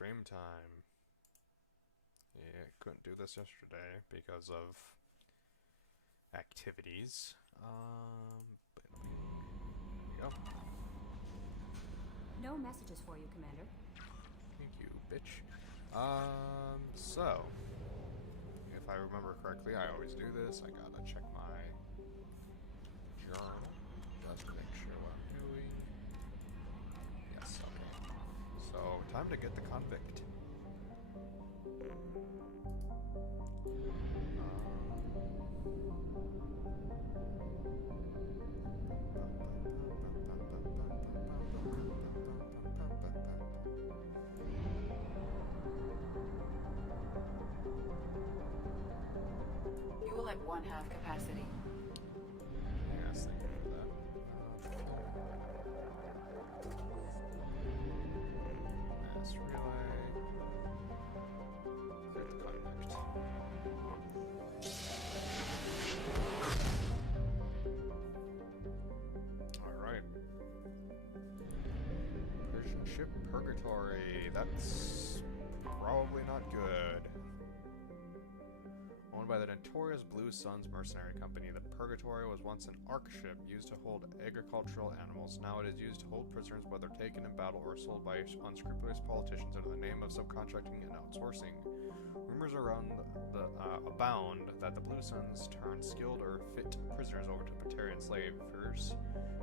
stream time. Yeah, couldn't do this yesterday because of activities. But there we go. No messages for you, Commander. Thank you, bitch. So, if I remember correctly, I always do this. I gotta check my journal just to make sure what I'm doing. Yes, okay. So, time to get the convict. You will have one half capacity. Yes, thank you for that. Mass relay. Clear the convict. Alright. Persian ship Purgatory. That's probably not good. Owned by the notorious Blue Suns mercenary company, the Purgatory was once an arc ship used to hold agricultural animals. Now it is used to hold prisoners whether taken in battle or sold by unscrupulous politicians under the name of subcontracting and outsourcing. Rumors abound that the Blue Suns turn skilled or fit prisoners over to Batarian slavers,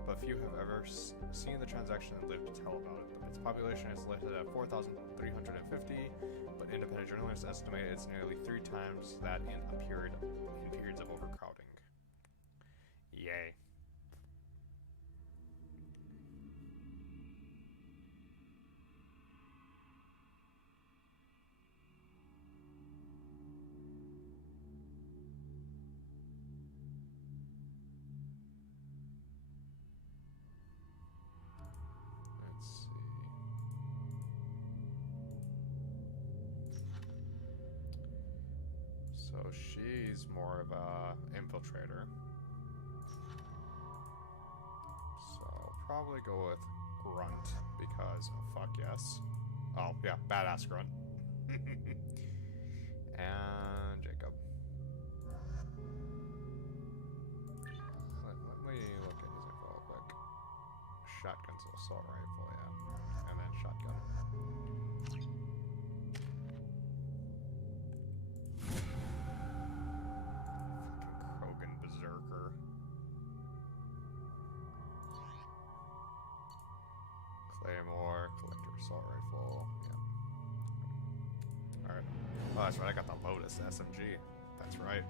but few have ever seen the transaction and lived to tell about it. Its population is listed at 4,350, but independent journalists estimate it's nearly 3 times that in periods of overcrowding. Yay. Let's see. So she's more of a infiltrator. So I'll probably go with Grunt because fuck yes. Oh yeah, badass Grunt. And Jacob. Let me look at his info real quick. Shotgun's assault rifle, yeah. And then shotgun. Krogan Berserker. Claymore, Collector Assault Rifle, yeah. Alright. Oh, that's right, I got the Lotus SMG. That's right.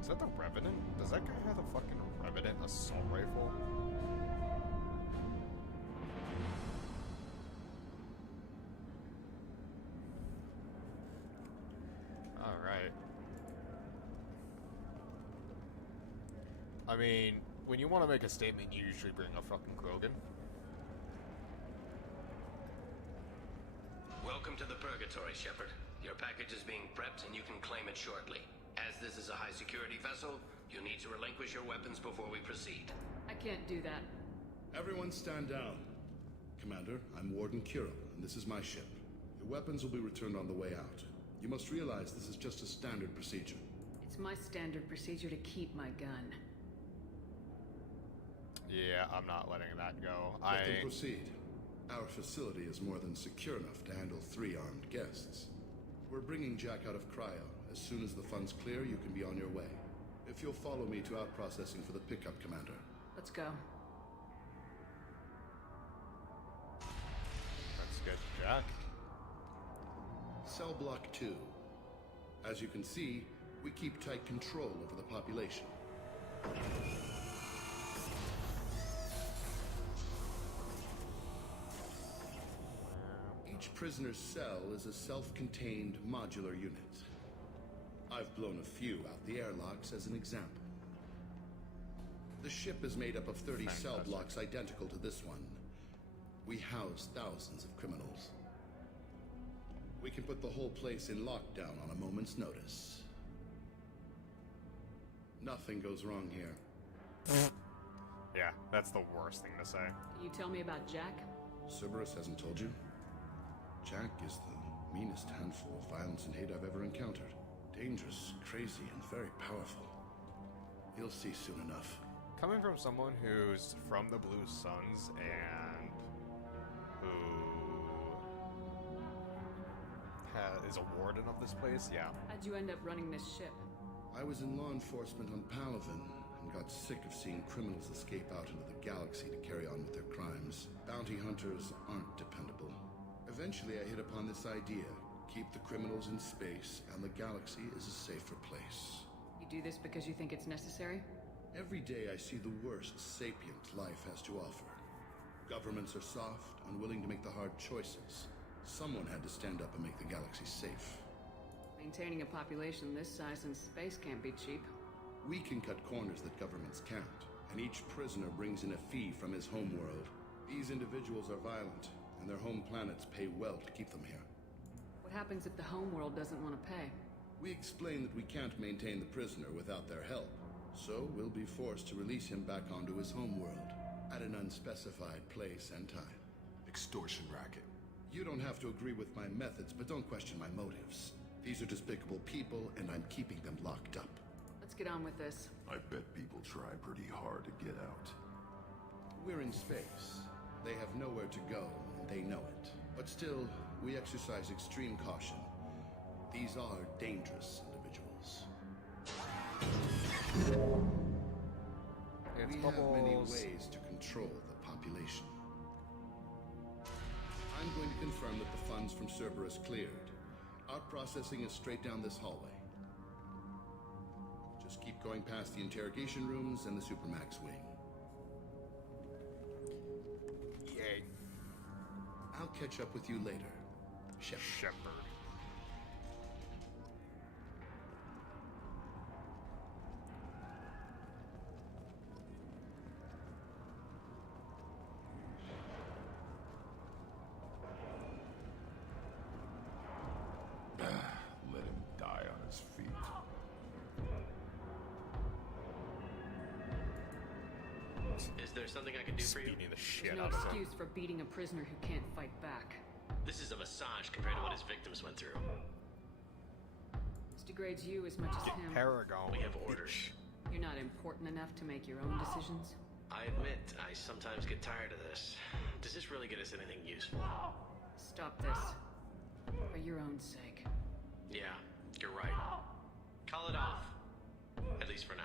Is that the Revenant? Does that guy have the fucking Revenant Assault Rifle? Alright. I mean, when you want to make a statement, you usually bring a fucking Krogan. Welcome to the Purgatory, Shepard. Your package is being prepped and you can claim it shortly. As this is a high-security vessel, you need to relinquish your weapons before we proceed. I can't do that. Everyone stand down. Commander, I'm Warden Kira, and this is my ship. Your weapons will be returned on the way out. You must realize this is just a standard procedure. It's my standard procedure to keep my gun. Yeah, I'm not letting that go. Let them proceed. Our facility is more than secure enough to handle 3 armed guests. We're bringing Jack out of cryo. As soon as the funds clear, you can be on your way. If you'll follow me to out-processing for the pickup, Commander. Let's go. Let's get Jack. Cell Block 2. As you can see, we keep tight control over the population. Each prisoner's cell is a self-contained modular unit. I've blown a few out the airlocks as an example. The ship is made up of 30 cell blocks identical to this one. We house thousands of criminals. We can put the whole place in lockdown on a moment's notice. Nothing goes wrong here. That's the worst thing to say. You tell me about Jack? Cerberus hasn't told you? Jack is the meanest handful of violence and hate I've ever encountered. Dangerous, crazy, and very powerful. You'll see soon enough. Coming from someone who's from the Blue Suns and who is a warden of this place, yeah. How'd you end up running this ship? I was in law enforcement on Palaven and got sick of seeing criminals escape out into the galaxy to carry on with their crimes. Bounty hunters aren't dependable. Eventually I hit upon this idea. Keep the criminals in space and the galaxy is a safer place. You do this because you think it's necessary? Every day I see the worst sapient life has to offer. Governments are soft, unwilling to make the hard choices. Someone had to stand up and make the galaxy safe. Maintaining a population this size in space can't be cheap. We can cut corners that governments can't, and each prisoner brings in a fee from his homeworld. These individuals are violent, and their home planets pay well to keep them here. What happens if the homeworld doesn't want to pay? We explain that we can't maintain the prisoner without their help, so we'll be forced to release him back onto his homeworld, at an unspecified place and time. Extortion racket. You don't have to agree with my methods, but don't question my motives. These are despicable people, and I'm keeping them locked up. Let's get on with this. I bet people try pretty hard to get out. We're in space. They have nowhere to go, and they know it. But still, we exercise extreme caution. These are dangerous individuals. It's We Bubbles. have many ways to control the population. I'm going to confirm that the funds from Cerberus cleared. Out processing is straight down this hallway. Just keep going past the interrogation rooms and the Supermax wing. Yay. I'll catch up with you later, Shepard. Shepard. Let him die on his feet. Is there something I can do for you? Beating the shit There's no out of him. excuse for beating a prisoner who can't fight back. This is a massage compared to what his victims went through. This degrades you as much as him. Paragon. We have orders. You're not important enough to make your own decisions. I admit, I sometimes get tired of this. Does this really get us anything useful? Stop this. For your own sake. Yeah, you're right. Call it off. At least for now.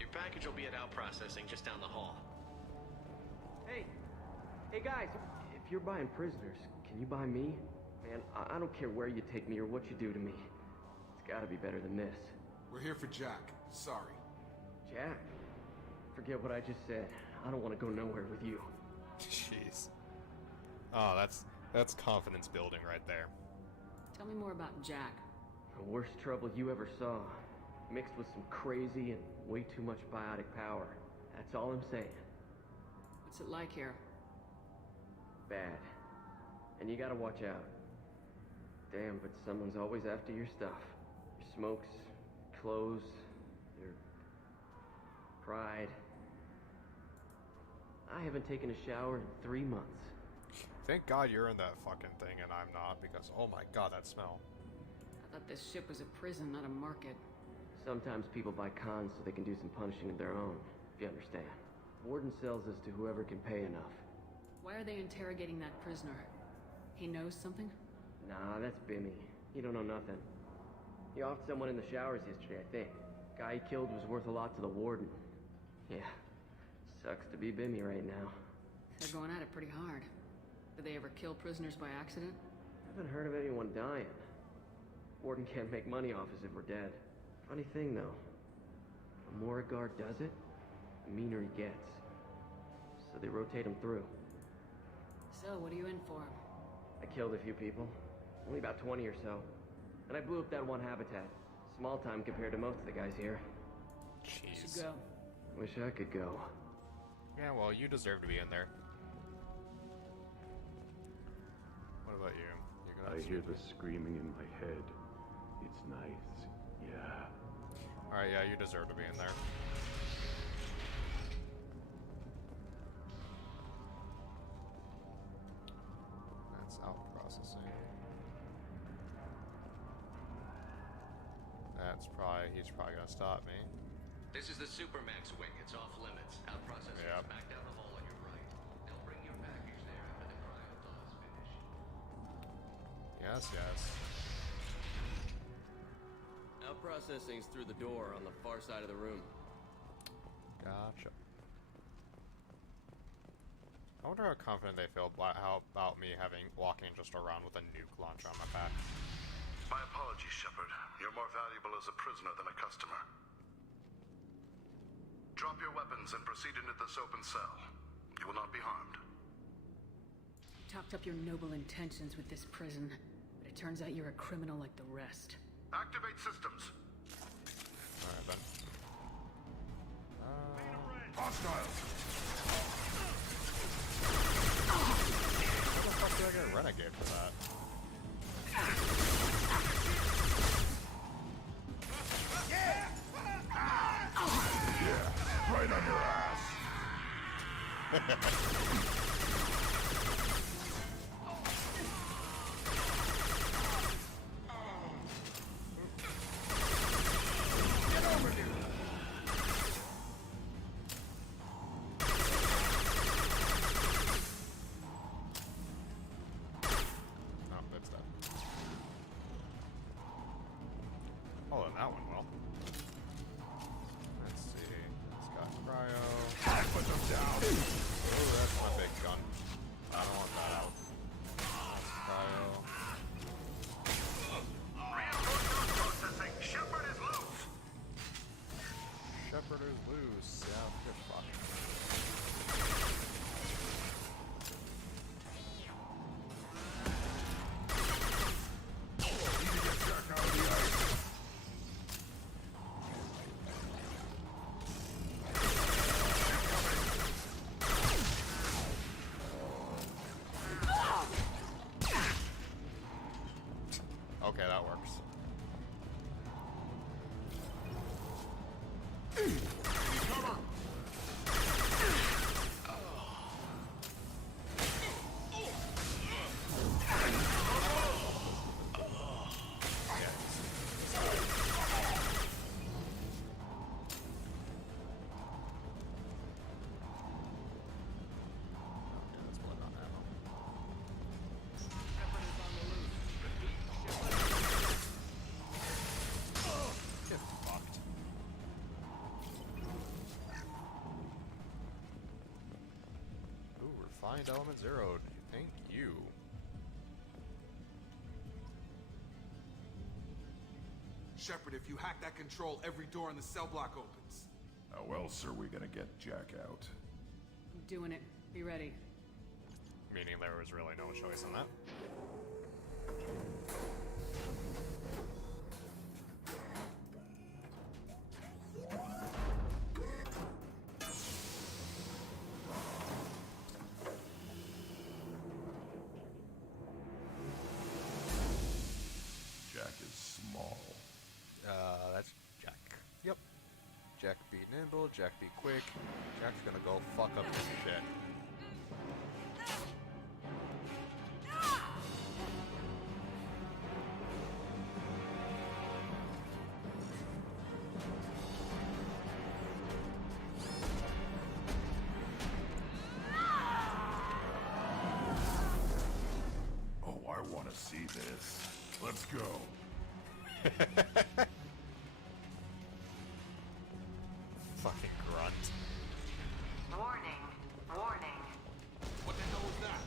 Your package will be at out processing just down the hall. Hey guys, if you're buying prisoners, can you buy me? Man, I don't care where you take me or what you do to me. It's gotta be better than this. We're here for Jack. Sorry. Jack, forget what I just said. I don't want to go nowhere with you. Jeez. Oh, that's confidence building right there. Tell me more about Jack. The worst trouble you ever saw. Mixed with some crazy and way too much biotic power. That's all I'm saying. What's it like here? Bad. And you gotta watch out. Damn, but someone's always after your stuff. Your smokes, clothes, your pride. I haven't taken a shower in 3 months. Thank God you're in that fucking thing and I'm not, because oh my god, that smell. I thought this ship was a prison, not a market. Sometimes people buy cons so they can do some punishing of their own, if you understand. Warden sells this to whoever can pay enough. Why are they interrogating that prisoner? He knows something? Nah, that's Bimmy. He don't know nothing. He offed someone in the showers yesterday, I think. Guy he killed was worth a lot to the warden. Yeah, sucks to be Bimmy right now. They're going at it pretty hard. Do they ever kill prisoners by accident? Haven't heard of anyone dying. Warden can't make money off us if we're dead. Funny thing, though. The more a guard does it, the meaner he gets. So they rotate him through. So, what are you in for? I killed a few people. Only about 20 or so. And I blew up that one habitat. Small time compared to most of the guys here. You Jeez. should go. Wish I could go. Yeah, well, you deserve to be in there. What about you? You I hear the screaming in my head. It's nice. Yeah. Alright, Alright, yeah, you deserve to be in there. That's out processing. He's probably gonna stop me. This is the Supermax wing. It's off limits. Out processing Yep. is back down the hall on your right. They'll bring your package there after the cryo thaw is finished. Yes, yes. Out processing's through the door on the far side of the room. Gotcha. I wonder how confident they feel about me walking just around with a nuke launcher on my back. My apologies, Shepard. You're more valuable as a prisoner than a customer. Drop your weapons and proceed into this open cell. You will not be harmed. You talked up your noble intentions with this prison, but it turns out you're a criminal like the rest. Activate systems. Alright then. Hostiles! How the fuck did I get Renegade for that? Right on your ass. Get over here! Oh, that's that. Oh, and that one well. Let's see. It's got cryo. Put them down. Oh, that's my big gun. I don't want that out. That's cryo. Reinforcement processing. Shepard is loose. Shepard is loose. Yeah, good fuck. Need to get Jack out of the ice. Okay, that works. Cover. Yeah, that's blood on ammo. Get fucked. Ooh, refined element zeroed. Thank you. Shepard, if you hack that control, every door in the cell block opens. How else are we gonna get Jack out? I'm doing it. Be ready. Meaning there was really no choice in that. Jack is small. That's Jack. Yep. Jack be nimble, Jack be quick. Jack's gonna go fuck up this shit. Oh, I want to see this. Let's go. Fucking grunt. Warning. Warning. What the hell was that?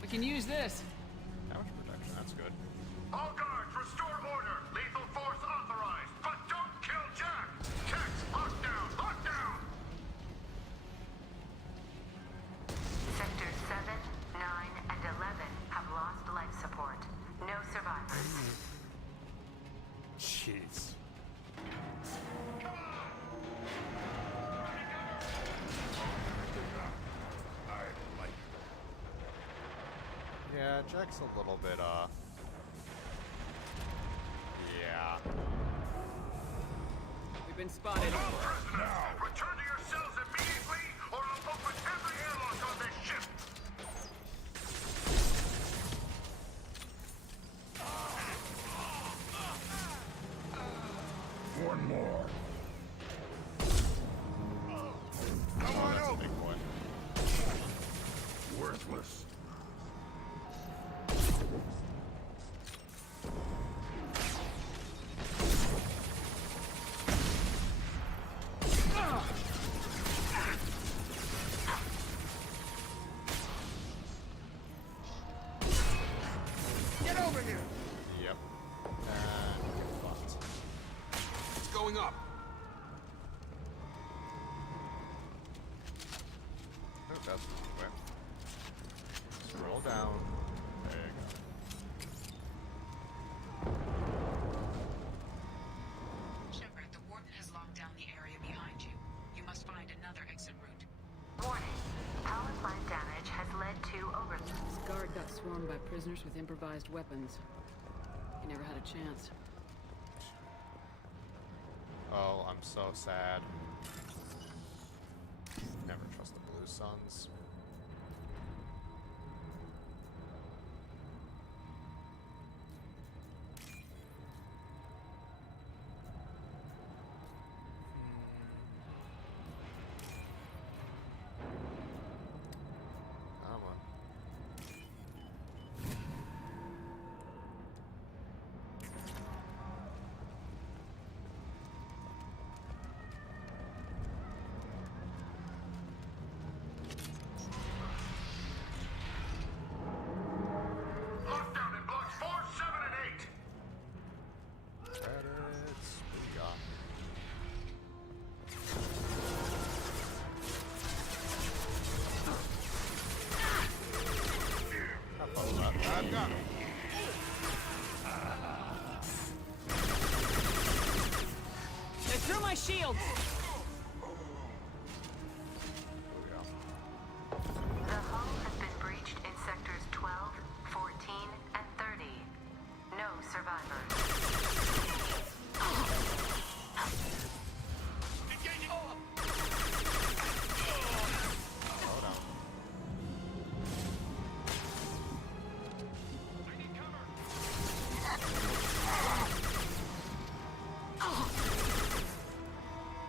We can use this. Damage protection, that's good. All guards, restore order. Lethal force authorized. But don't kill Jack. Tex, lock down. Lock down. Sectors 7, 9, and 11 have lost life support. No survivors. Jeez. Yeah, Jack's a little bit, yeah. We've been spotted. Now! Return to your cells immediately, or I'll open every airlock on this ship! One more. Come Oh, on that's a out! big boy. Worthless. Get over here! Yep. And get fucked. It's going up. Oh, that's quick. Scroll down. There you go. Shepard, the Warden has locked down the area behind you. You must find another exit route. Warning. Power plant damage has led to This guard got swarmed by prisoners with improvised weapons. He never had a chance. Oh, I'm so sad. Never trust the Blue Suns. Come on. Lockdown in blocks 4, 7, and 8! Credits. What we got? Have fun with that. I've got him. They threw my shields! Here we go. The hull has been breached in sectors 12, 14, and 30. No survivors. Slow down.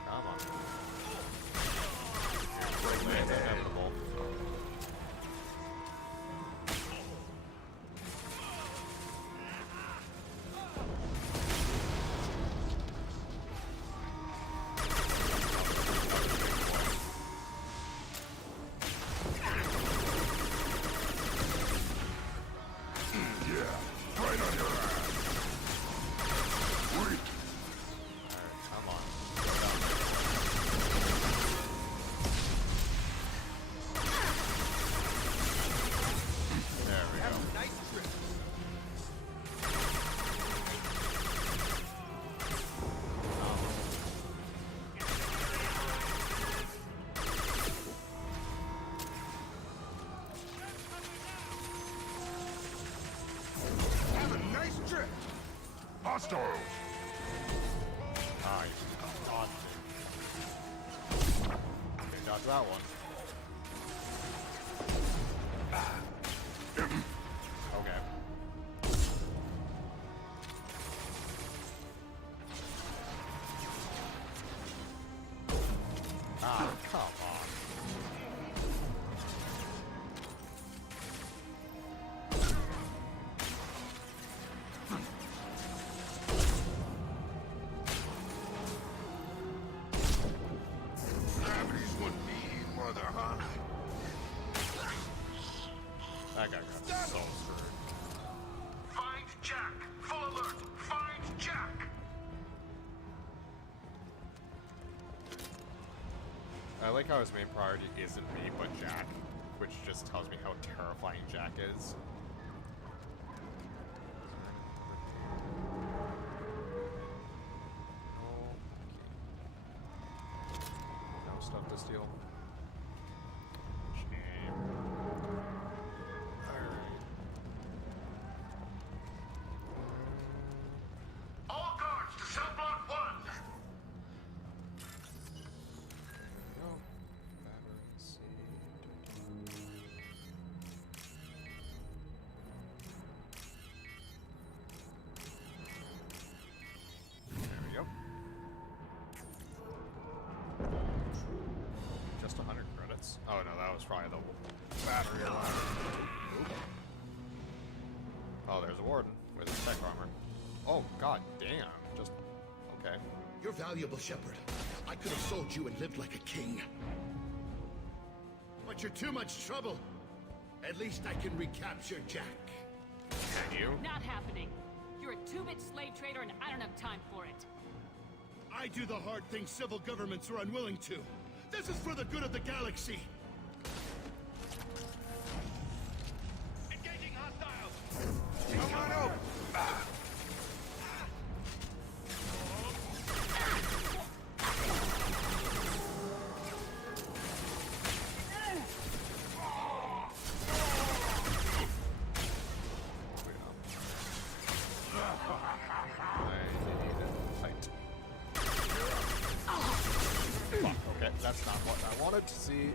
Come on. It's inevitable. Yeah, right on your ass. Weak. Alright, come on. Slow down. There we go. Nice trip. Have a nice trip. Hostiles. Ah, you dodged it. Didn't dodge that one. Okay. Ah, come on. Gravity's what me, mother, huh? That guy got so screwed. Find Jack! Full alert! Find Jack! I like how his main priority isn't me, but Jack, which just tells me how terrifying Jack is. No stuff to steal. Shame. Alright. Oh, there's a warden with his tech armor. Oh, god damn. Just... okay. You're valuable, Shepard. I could have sold you and lived like a king. But you're too much trouble. At least I can recapture Jack. Can you? Not happening. You're a two-bit slave trader and I don't have time for it. I do the hard things civil governments are unwilling to. This is for the good of the galaxy. Engaging hostiles! Come on out! Okay, that's not what I wanted to see.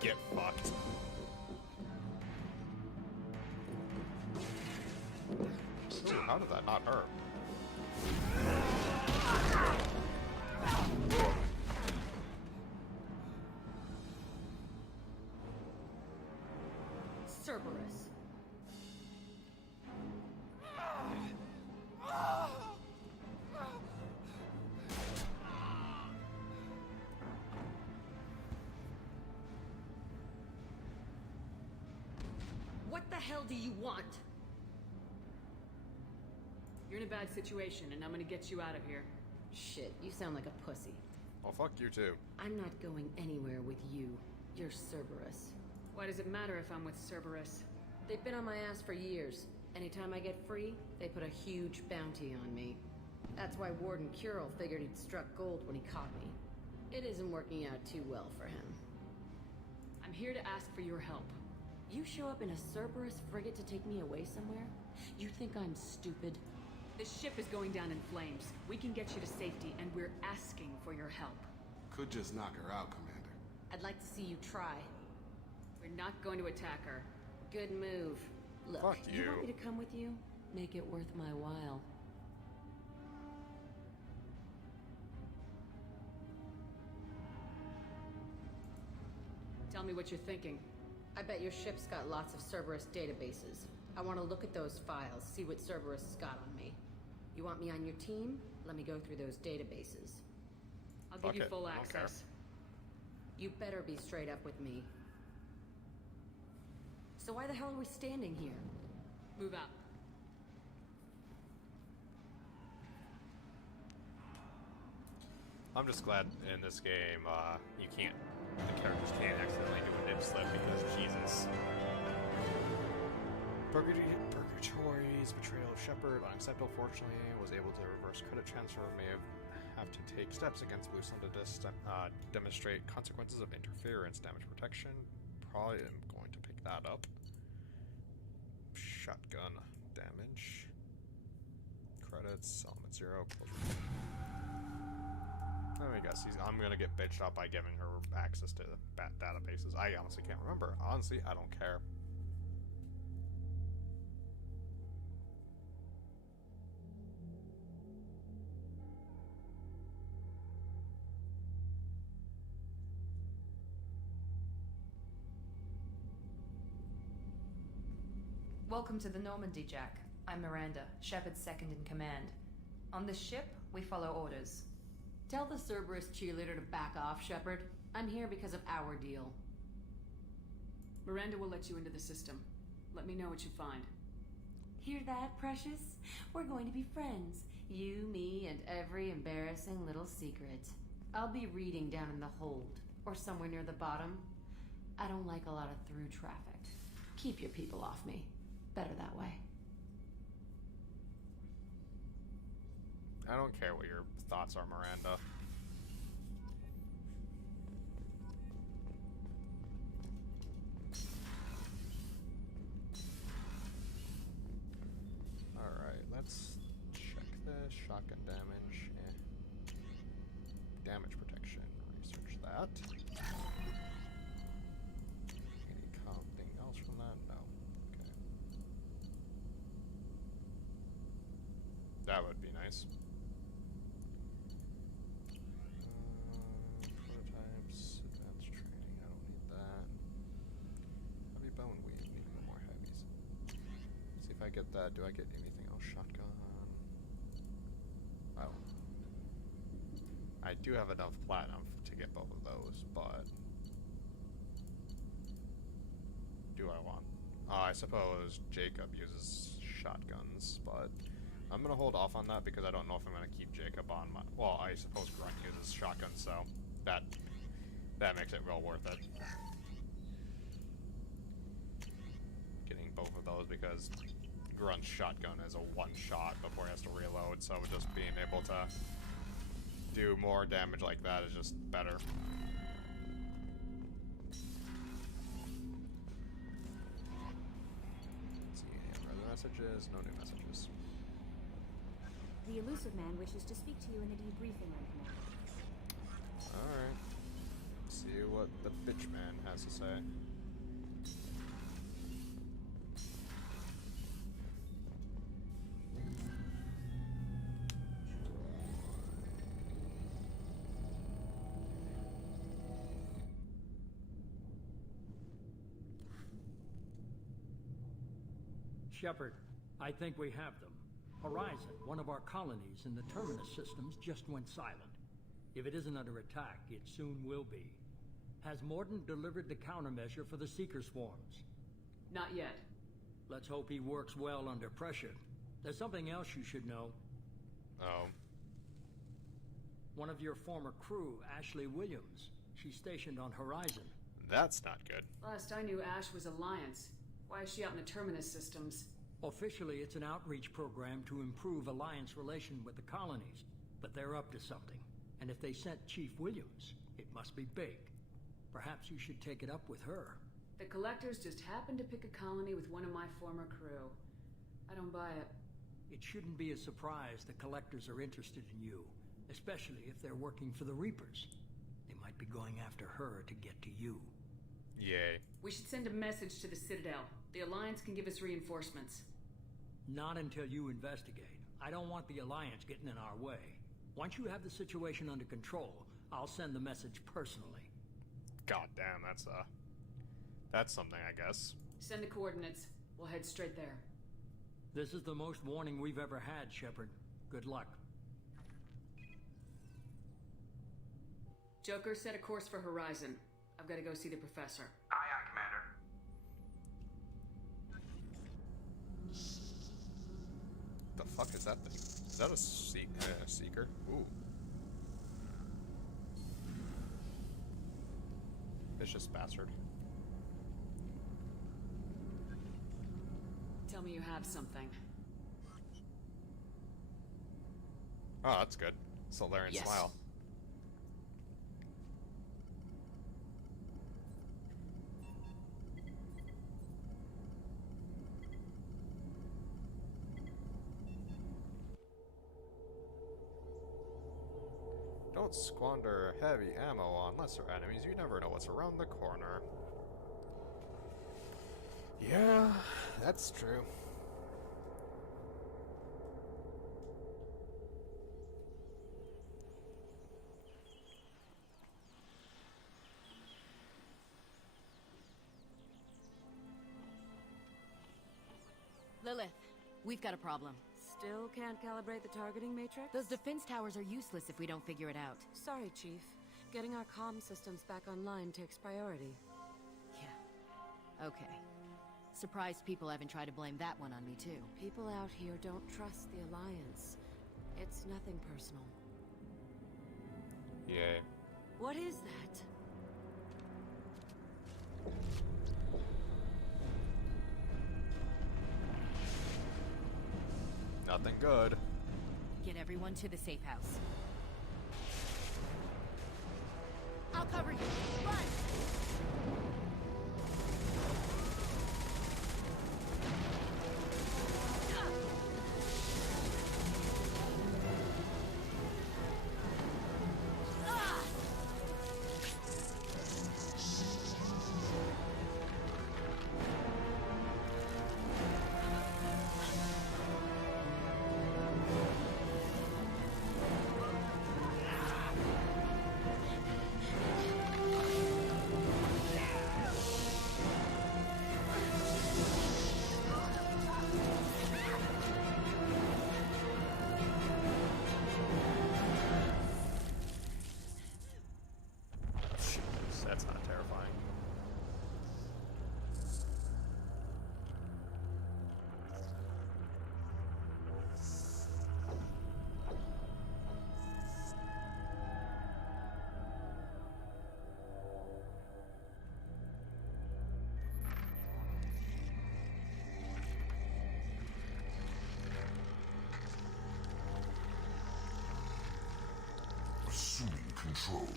Get fucked. Ooh, how did that not hurt? Cerberus. What the hell do you want? You're in a bad situation, and I'm gonna get you out of here. Shit, you sound like a pussy. Well, fuck you too. I'm not going anywhere with you. You're Cerberus. Why does it matter if I'm with Cerberus? They've been on my ass for years. Anytime I get free, they put a huge bounty on me. That's why Warden Curel figured he'd struck gold when he caught me. It isn't working out too well for him. I'm here to ask for your help. You show up in a Cerberus frigate to take me away somewhere? You think I'm stupid? This ship is going down in flames. We can get you to safety, and we're asking for your help. Could just knock her out, Commander. I'd like to see you try. We're not going to attack her. Good move. Look, Fuck you you. want me to come with you? Make it worth my while. Tell me what you're thinking. I bet your ship's got lots of Cerberus databases. I want to look at those files, see what Cerberus has got on me. You want me on your team? Let me go through those databases. I'll give Fuck you it. full I don't care. access. You better be straight up with me. So why the hell are we standing here? Move out. I'm just glad in this game, the characters can't accidentally do a nip slip because Jesus. Purgatory's betrayal of Shepard, unacceptable. Fortunately, was able to reverse credit transfer. May have to take steps against Blue Sun to demonstrate consequences of interference, damage protection. Probably am going to pick that up. Shotgun damage. Credits, element 0. Let me guess. I'm gonna get bitched up by giving her access to databases. I honestly can't remember. Honestly, I don't care. Welcome to the Normandy, Jack. I'm Miranda, Shepard's second in command. On this ship, we follow orders. Tell the Cerberus cheerleader to back off, Shepard. I'm here because of our deal. Miranda will let you into the system. Let me know what you find. Hear that, Precious? We're going to be friends. You, me, and every embarrassing little secret. I'll be reading down in the hold, or somewhere near the bottom. I don't like a lot of through traffic. Keep your people off me. Better that way. I don't care what your thoughts are, Miranda. Alright, let's check this. Shotgun damage. Nice. Prototypes, advanced training, I don't need that. Heavy bone weave, need no more heavies. See if I get that, do I get anything else? Shotgun. Oh. I do have enough platinum to get both of those, but do I want? I suppose Jacob uses shotguns, but I'm gonna hold off on that because I don't know if I'm gonna keep Jacob on my. Well, I suppose Grunt uses shotguns, so that makes it well worth it. Getting both of those because Grunt's shotgun is a one-shot before he has to reload, so just being able to do more damage like that is just better. Let's see, other messages, no new messages. The Elusive Man wishes to speak to you in the debriefing room, Commander. Alright. See what the bitch man has to say. Shepard, I think we have them. Horizon, one of our colonies in the Terminus systems, just went silent. If it isn't under attack, it soon will be. Has Mordin delivered the countermeasure for the Seeker swarms? Not yet. Let's hope he works well under pressure. There's something else you should know. Oh. One of your former crew, Ashley Williams. She's stationed on Horizon. That's not good. Last I knew, Ash was Alliance. Why is she out in the Terminus systems? Officially, it's an outreach program to improve Alliance relation with the colonies. But they're up to something. And if they sent Chief Williams, it must be big. Perhaps you should take it up with her. The Collectors just happened to pick a colony with one of my former crew. I don't buy it. It shouldn't be a surprise the Collectors are interested in you, especially if they're working for the Reapers. They might be going after her to get to you. Yay. We should send a message to the Citadel. The Alliance can give us reinforcements. Not until you investigate. I don't want the Alliance getting in our way. Once you have the situation under control, I'll send the message personally. God damn, that's something, I guess. Send the coordinates. We'll head straight there. This is the most warning we've ever had, Shepard. Good luck. Joker, set a course for Horizon. I've got to go see the Professor. Aye, aye, Commander. The fuck is that thing? Is that a Seeker? Ooh. Vicious bastard. Tell me you have something. Oh, that's good. Solarian smile. Don't squander heavy ammo on lesser enemies. You never know what's around the corner. Yeah, that's true. Lilith, we've got a problem. Still can't calibrate the targeting matrix? Those defense towers are useless if we don't figure it out. Sorry, Chief. Getting our comm systems back online takes priority. Yeah. Okay. Surprised people haven't tried to blame that one on me, too. People out here don't trust the Alliance. It's nothing personal. Yay. What is that? Nothing good. Get everyone to the safe house. I'll cover you. Run! assuming control.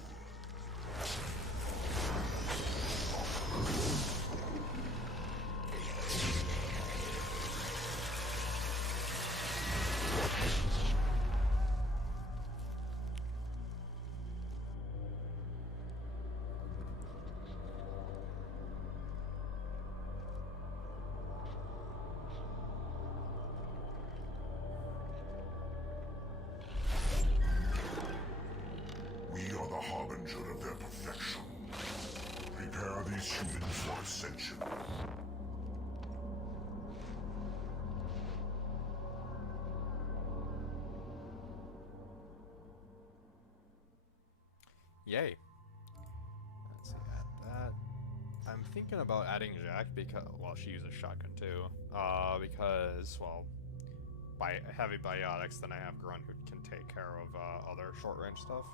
We are the harbinger of their perfection. Prepare these humans for ascension. Yay. Let's see, add that. I'm thinking about adding Jack because, well, she uses shotgun too. Because, well, by heavy biotics, then I have Grunt who can take care of other short range stuff.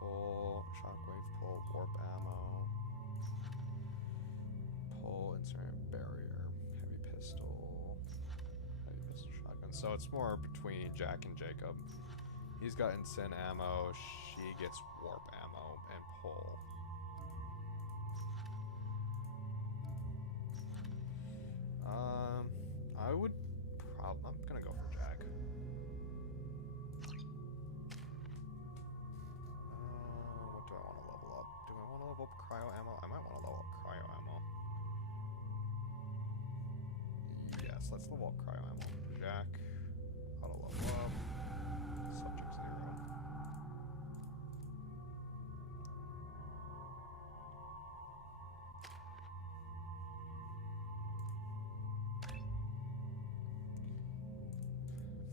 Pull, shockwave, pull, warp ammo. Pull, insert barrier, heavy pistol, shotgun. So it's more between Jack and Jacob. He's got instant ammo, she gets warp ammo and pull. I would I'm gonna go for Jack. What do I want to level up? Do I want to level up cryo ammo? I might want to level up cryo ammo. Yes, let's level up cryo ammo. Jack, auto level up. Subject 0.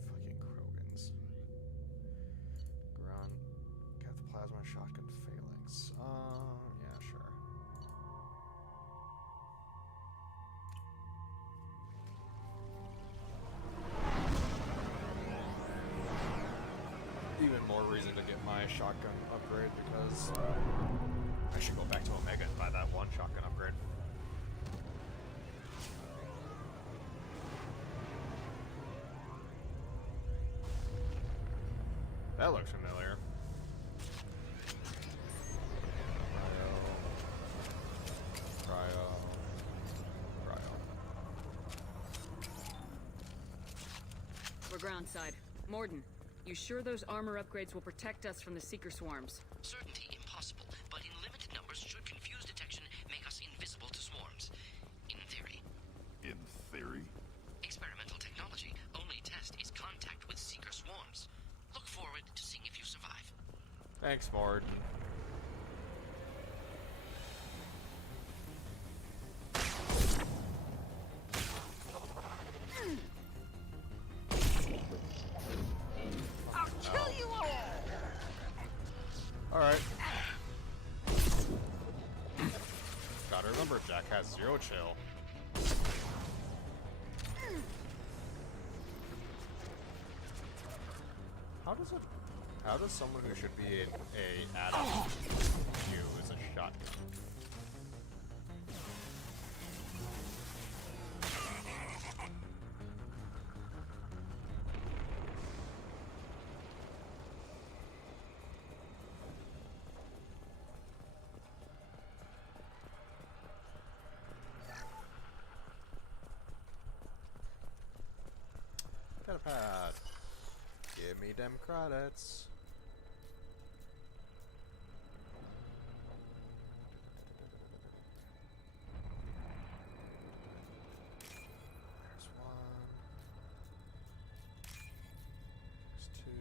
Fucking Krogans. Grunt. Got the plasma shotgun phalanx. Yeah, sure. Even more reason to get my shotgun upgrade because I should go back to Omega and buy that one shotgun upgrade. That looks familiar. Cryo. We're groundside. Morden, you sure those armor upgrades will protect us from the Seeker swarms? Certainty impossible, but in limited numbers should confuse detection, make us invisible to swarms. In theory. In theory? Experimental technology. Only test is contact with Seeker swarms. Look forward to seeing if you survive. Thanks, Morden. I'll kill you all! Alright. Gotta remember, Jack has 0 chill. How does someone who should be a addict use a shotgun? Got a pad. Give me them credits. There's 1. There's 2.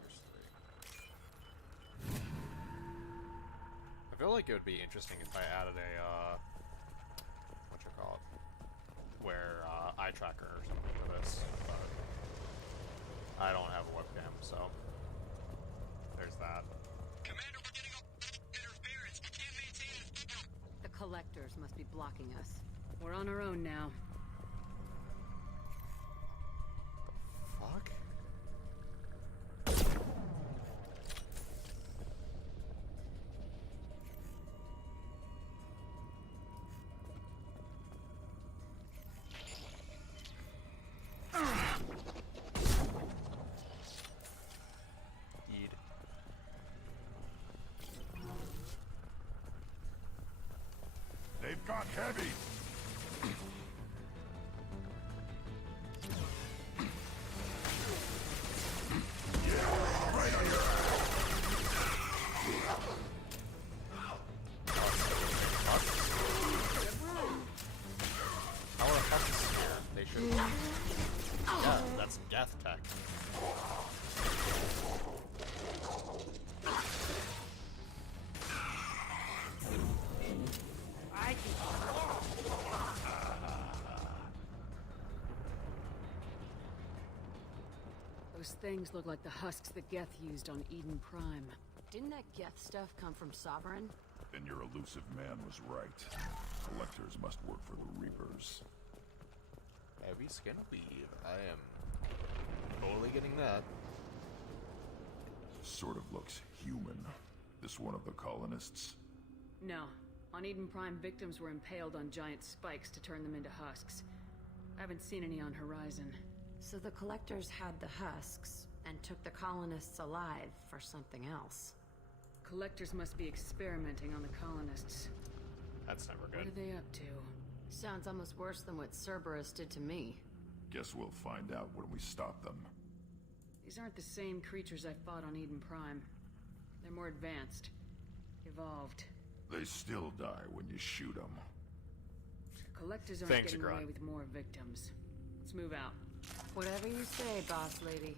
There's 3. I feel like it would be interesting if I added a, whatchamacallit, where eye tracker or something for this, but I don't have a webcam, so there's that. Commander, we're getting interference. We can't maintain. The collectors must be blocking us. We're on our own now. Fuck? not heavy. Yeah, right on your How are husks here? They should. Yeah, that's death tech. Those things look like the husks that Geth used on Eden Prime. Didn't that Geth stuff come from Sovereign? Then your elusive man was right. Collectors must work for the Reapers. Heavy skin weave. I am totally getting that. Sort of looks human. This one of the colonists? No. On Eden Prime, victims were impaled on giant spikes to turn them into husks. I haven't seen any on Horizon. So the Collectors had the husks, and took the colonists alive for something else. Collectors must be experimenting on the colonists. That's never good. What are they up to? Sounds almost worse than what Cerberus did to me. Guess we'll find out when we stop them. These aren't the same creatures I fought on Eden Prime. They're more advanced. Evolved. They still die when you shoot them. Collectors aren't getting away with more victims. Let's move out. Whatever you say, boss lady.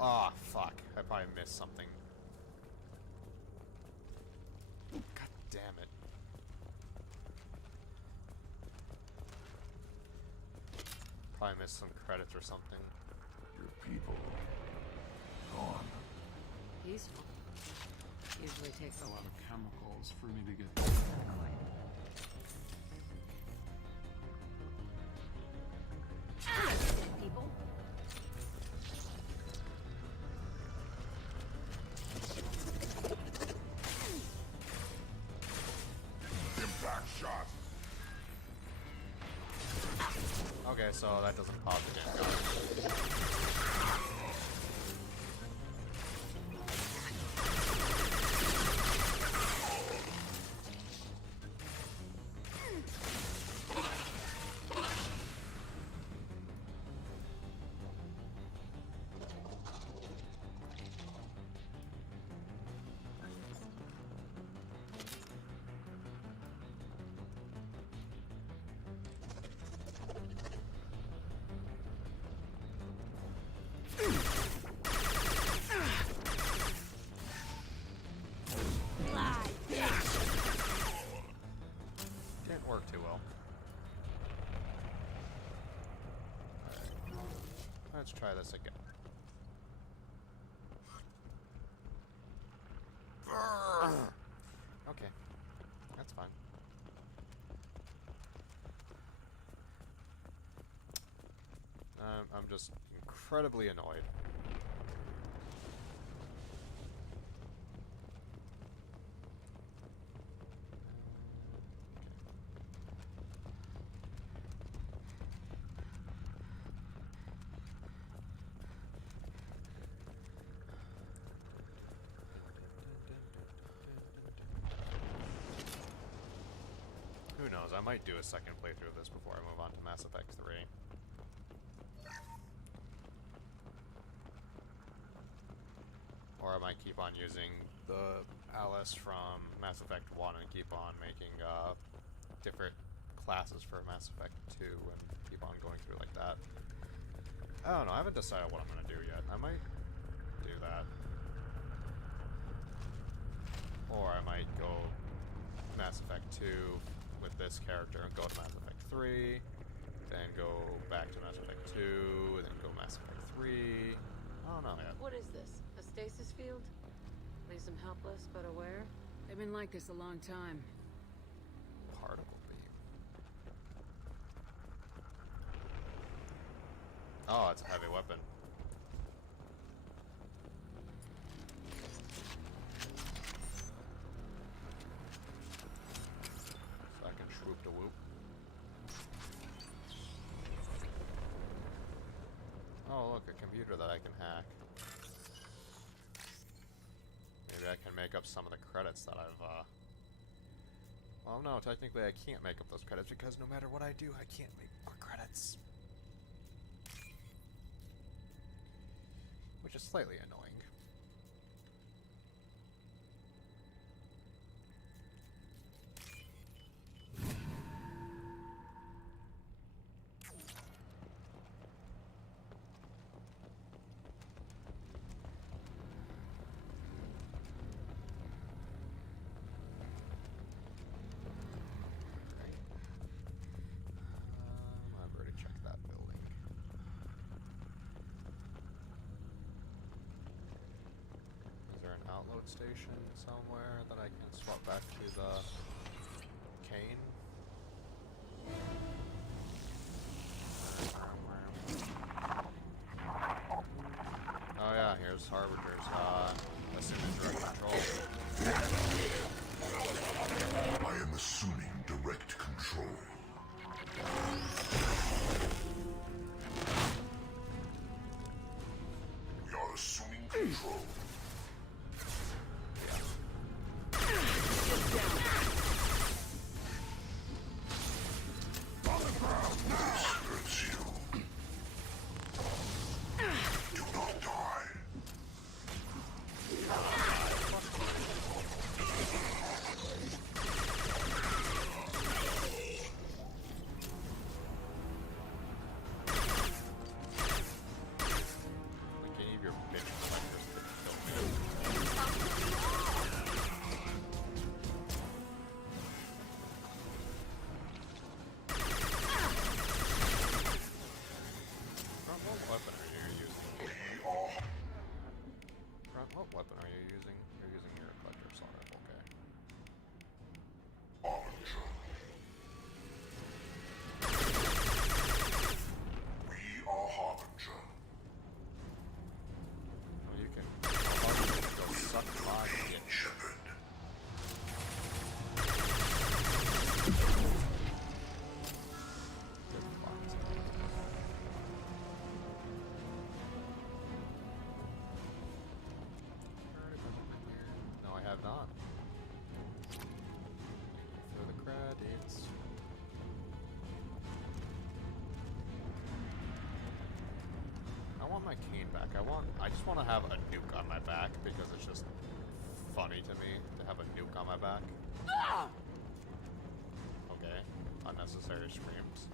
Ah, fuck. I probably missed something. God damn it. Probably missed some credits or something. Your people. Gone. Peaceful. Usually takes a lot of chemicals for me to get. People. Impact shot. Okay, so that doesn't pop again. Didn't work too well. Let's try this again. Okay, that's fine. I'm just incredibly annoyed. Who knows, I might do a second playthrough of this before I move on to Mass Effect 3. Or I might keep on using the Alice from Mass Effect 1 and keep on making different classes for Mass Effect 2 and keep on going through like that. I don't know, I haven't decided what I'm going to do yet. I might do that. Or I might go Mass Effect 2 with this character and go to Mass Effect 3, then go back to Mass Effect 2, then go Mass Effect 3. I don't know yet. What is this? A stasis field? Leaves them helpless but aware? They've been like this a long time. Particle beam. Oh, it's a heavy weapon. So I can swoop to whoop. Oh, look, a computer that I can hack. Maybe maybe I can make up some of the credits that I've, well, no, technically I can't make up those credits because no matter what I do, I can't make more credits. Which is slightly annoying. I've already checked that building. Is there an outload station somewhere that I can swap back to the cane? Oh yeah, here's Harbinger's, assuming direct control. I am assuming direct control. We are assuming control. On the ground now. This hurts you. Do not die. Like any of your bitch collectors could kill me. Front, what weapon are you using? Front, what weapon are you using? You're using your collector assault rifle, okay. We are Harbinger. Well, you can go suck my dick. Shepard. Good fuck. No, I have not. For the credits. I want my cane back. I just want to have a nuke on my back because it's just funny to me to have a nuke on my back. Okay. Unnecessary screams.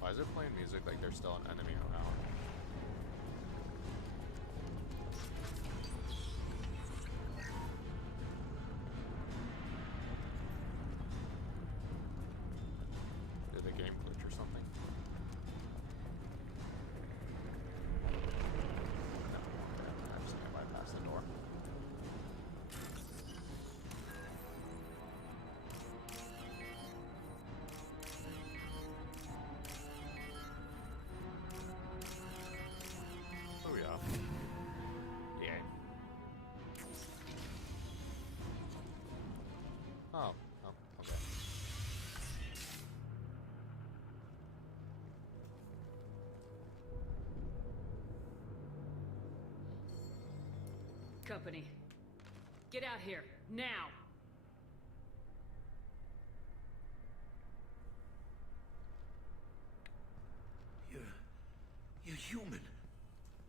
Why is it playing music like there's still an enemy around? Did the game glitch or something? No, okay, I'm just gonna bypass the door. Oh yeah. Yay. Oh, okay. Company. Get out here, now! You're human.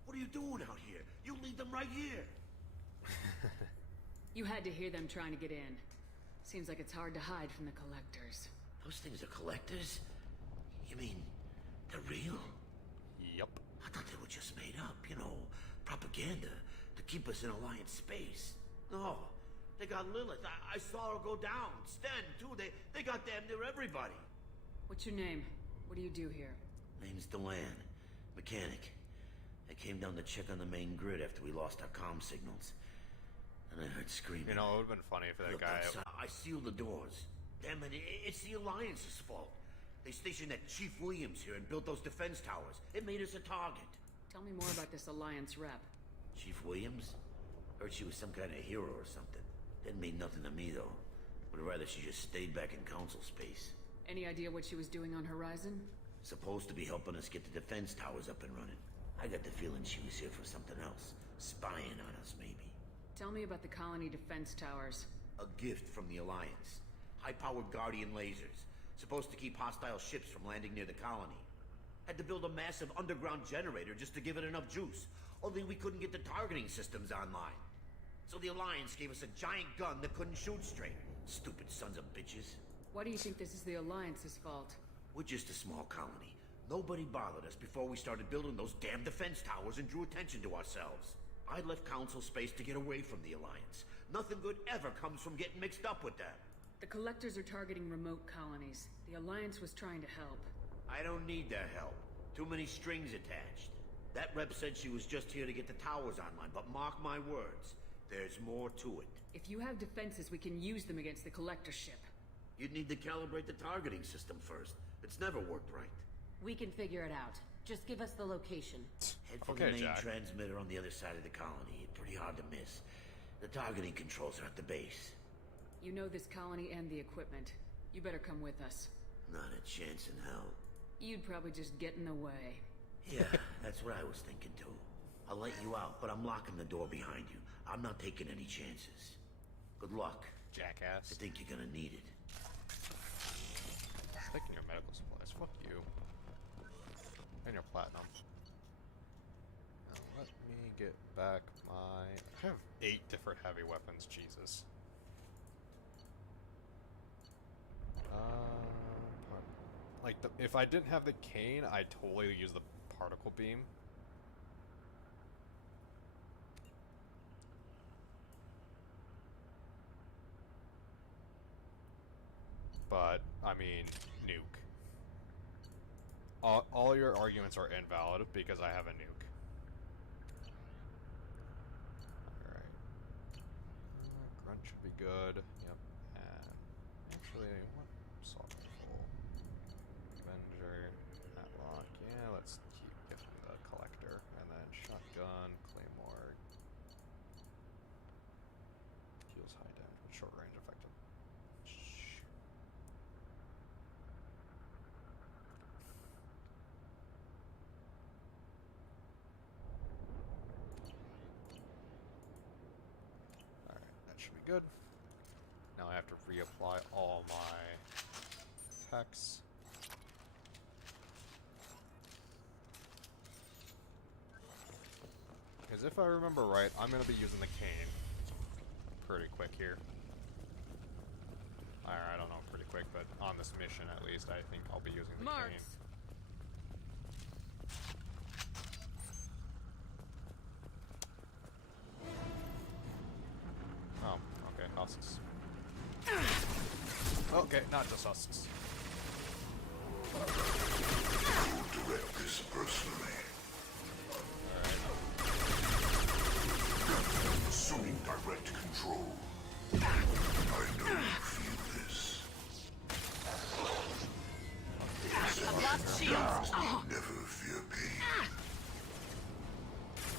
What are you doing out here? You lead them right here. You had to hear them trying to get in. Seems like it's hard to hide from the collectors. Those things are collectors? You mean, they're real? Yup. I thought they were just made up, you know, propaganda to keep us in Alliance space. No, they got Lilith. I saw her go down. Sten, too. They got damn near everybody. What's your name? What do you do here? Name's Delan. Mechanic. I came down to check on the main grid after we lost our comm signals. And I heard screaming. You know, it would've been funny if that Look guy... outside. I sealed the doors. Damn it, it's the Alliance's fault. They stationed that Chief Williams here and built those defense towers. It made us a target. Tell me more about this Alliance rep. Chief Williams? Heard she was some kind of hero or something. Didn't mean nothing to me, though. Would rather she just stayed back in council space. Any idea what she was doing on Horizon? Supposed to be helping us get the defense towers up and running. I got the feeling she was here for something else. Spying on us, maybe. Tell me about the colony defense towers. A gift from the Alliance. High-powered Guardian lasers. Supposed to keep hostile ships from landing near the colony. Had to build a massive underground generator just to give it enough juice. Only we couldn't get the targeting systems online. So the Alliance gave us a giant gun that couldn't shoot straight. Stupid sons of bitches. Why do you think this is the Alliance's fault? We're just a small colony. Nobody bothered us before we started building those damn defense towers and drew attention to ourselves. I left council space to get away from the Alliance. Nothing good ever comes from getting mixed up with them. The Collectors are targeting remote colonies. The Alliance was trying to help. I don't need their help. Too many strings attached. That rep said she was just here to get the towers online, but mark my words, there's more to it. If you have defenses, we can use them against the Collector ship. You'd need to calibrate the targeting system first. It's never worked right. We can figure it out. Just give us the location. Head for the main transmitter on the other side of the colony. Pretty hard to miss. The targeting controls are at the base. You know this colony and the equipment. You better come with us. Not a chance in hell. You'd probably just get in the way. Yeah, that's what I was thinking too. I'll let you out, but I'm locking the door behind you. I'm not taking any chances. Good luck. Jackass. I think you're gonna need it. Taking your medical supplies. Fuck you. And your platinum. Now let me get back my... I have 8 different heavy weapons. Jesus. Like, if I didn't have the cane, I'd totally use the particle beam. But, I mean, nuke. All your arguments are invalid because I have a nuke. Alright. Grunt should be good. Yep. And actually, what? Assault rifle. Avenger. Matlock. Yeah, let's keep giving the collector. And then shotgun, claymore. Deals high damage with short range effective. Good. Now I have to reapply all my techs. Because if I remember right, I'm going to be using the cane pretty quick here. I don't know pretty quick, but on this mission at least, I think I'll be using the cane. Oh, okay, husks. Okay, not just husks. You'll direct this personally. Alright. Assuming direct control. I know you feel this. I've lost shields. Never fear pain.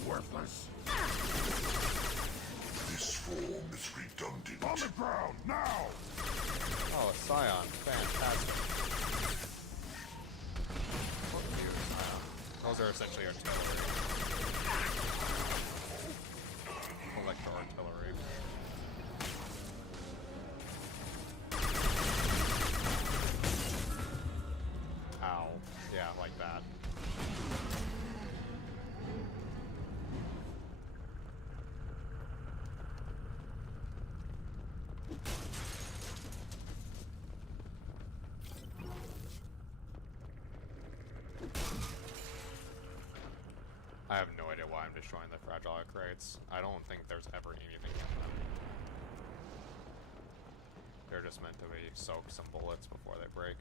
Worthless. This form is redundant. On the ground, now! Oh, a Scion. Fantastic. Those are essentially artillery. Electro artillery. Ow. Yeah, like that. I have no idea why I'm destroying the fragile crates. I don't think there's ever anything in them. They're just meant to be soak some bullets before they break.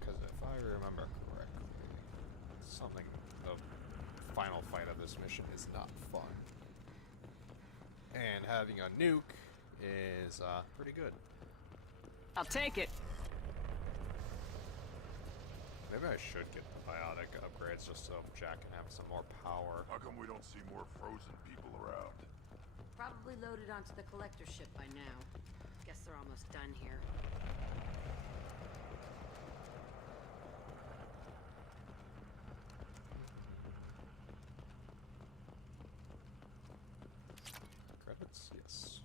Because if I remember correctly, the final fight of this mission is not fun. And having a nuke is pretty good. I'll take it. Maybe I should get the biotic upgrades just so Jack can have some more power. How come we don't see more frozen people around? Probably loaded onto the collector ship by now. Guess they're almost done here. Credits? Yes.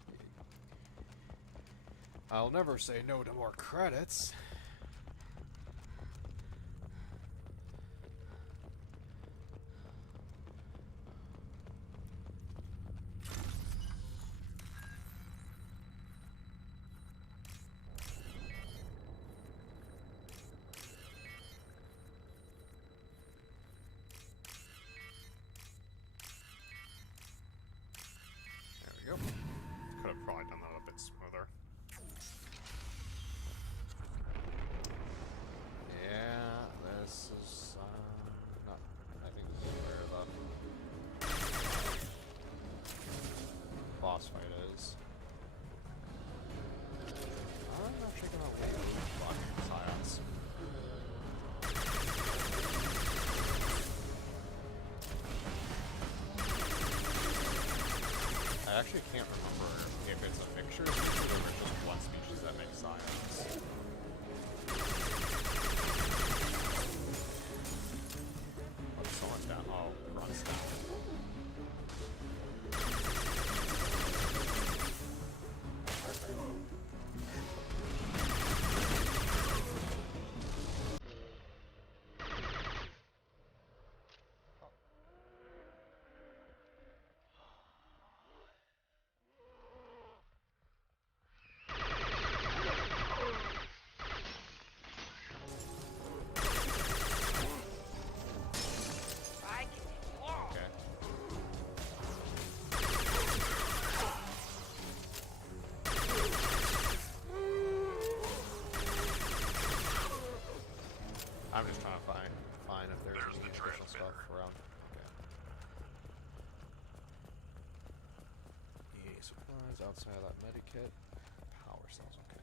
I'll never say no to more credits. There we go. Could have probably done that a bit smoother. Yeah, this is not. I think this is where the boss fight is. I'm actually gonna leave fucking Science. I actually can't remember if it's a mixture of species or if it's just one species that makes science. Oh, someone's down. Oh, Grunt's down. I'm just trying to find if there's any additional stuff around. Okay. EA supplies outside of that medikit. Power cells, okay.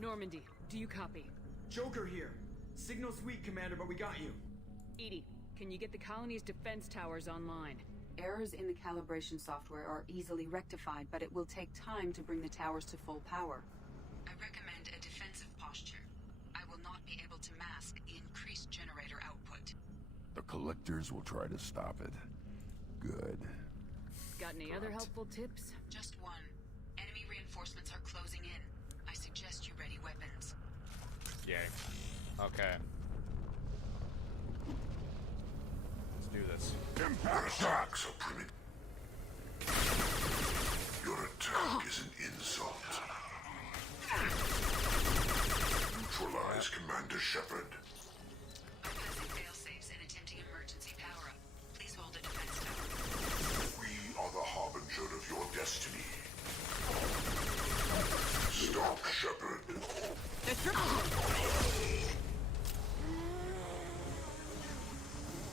Normandy, do you copy? Joker here. Signal's weak, Commander, but we got you. EDI, can you get the colony's defense towers online? Errors in the calibration software are easily rectified, but it will take time to bring the towers to full power. I recommend a defensive posture. I will not be able to mask the increased generator output. The collectors will try to stop it. Good. Got any other helpful tips? Just one. Enemy reinforcements are closing in. I suggest you ready weapons. Yay. Okay. Let's do this. Impact attacks are primitive. Your attack is an insult. Neutralize Commander Shepard. I'm passing failsafes and attempting emergency power-up. Please hold a defense tower. We are the harbinger of your destiny. Stop, Shepard.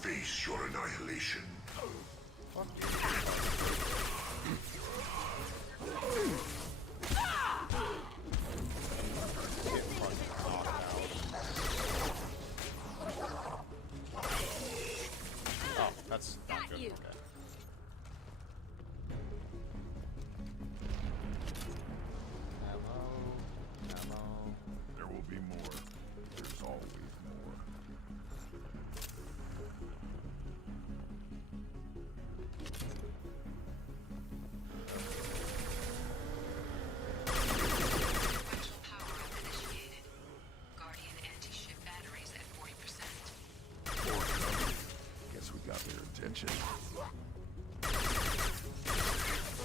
Face your annihilation. Oh, that's not good. Okay. There will be more. There's always more. Sequential power-up initiated. Guardian anti-ship batteries at 40%. More coming. Guess we got their attention.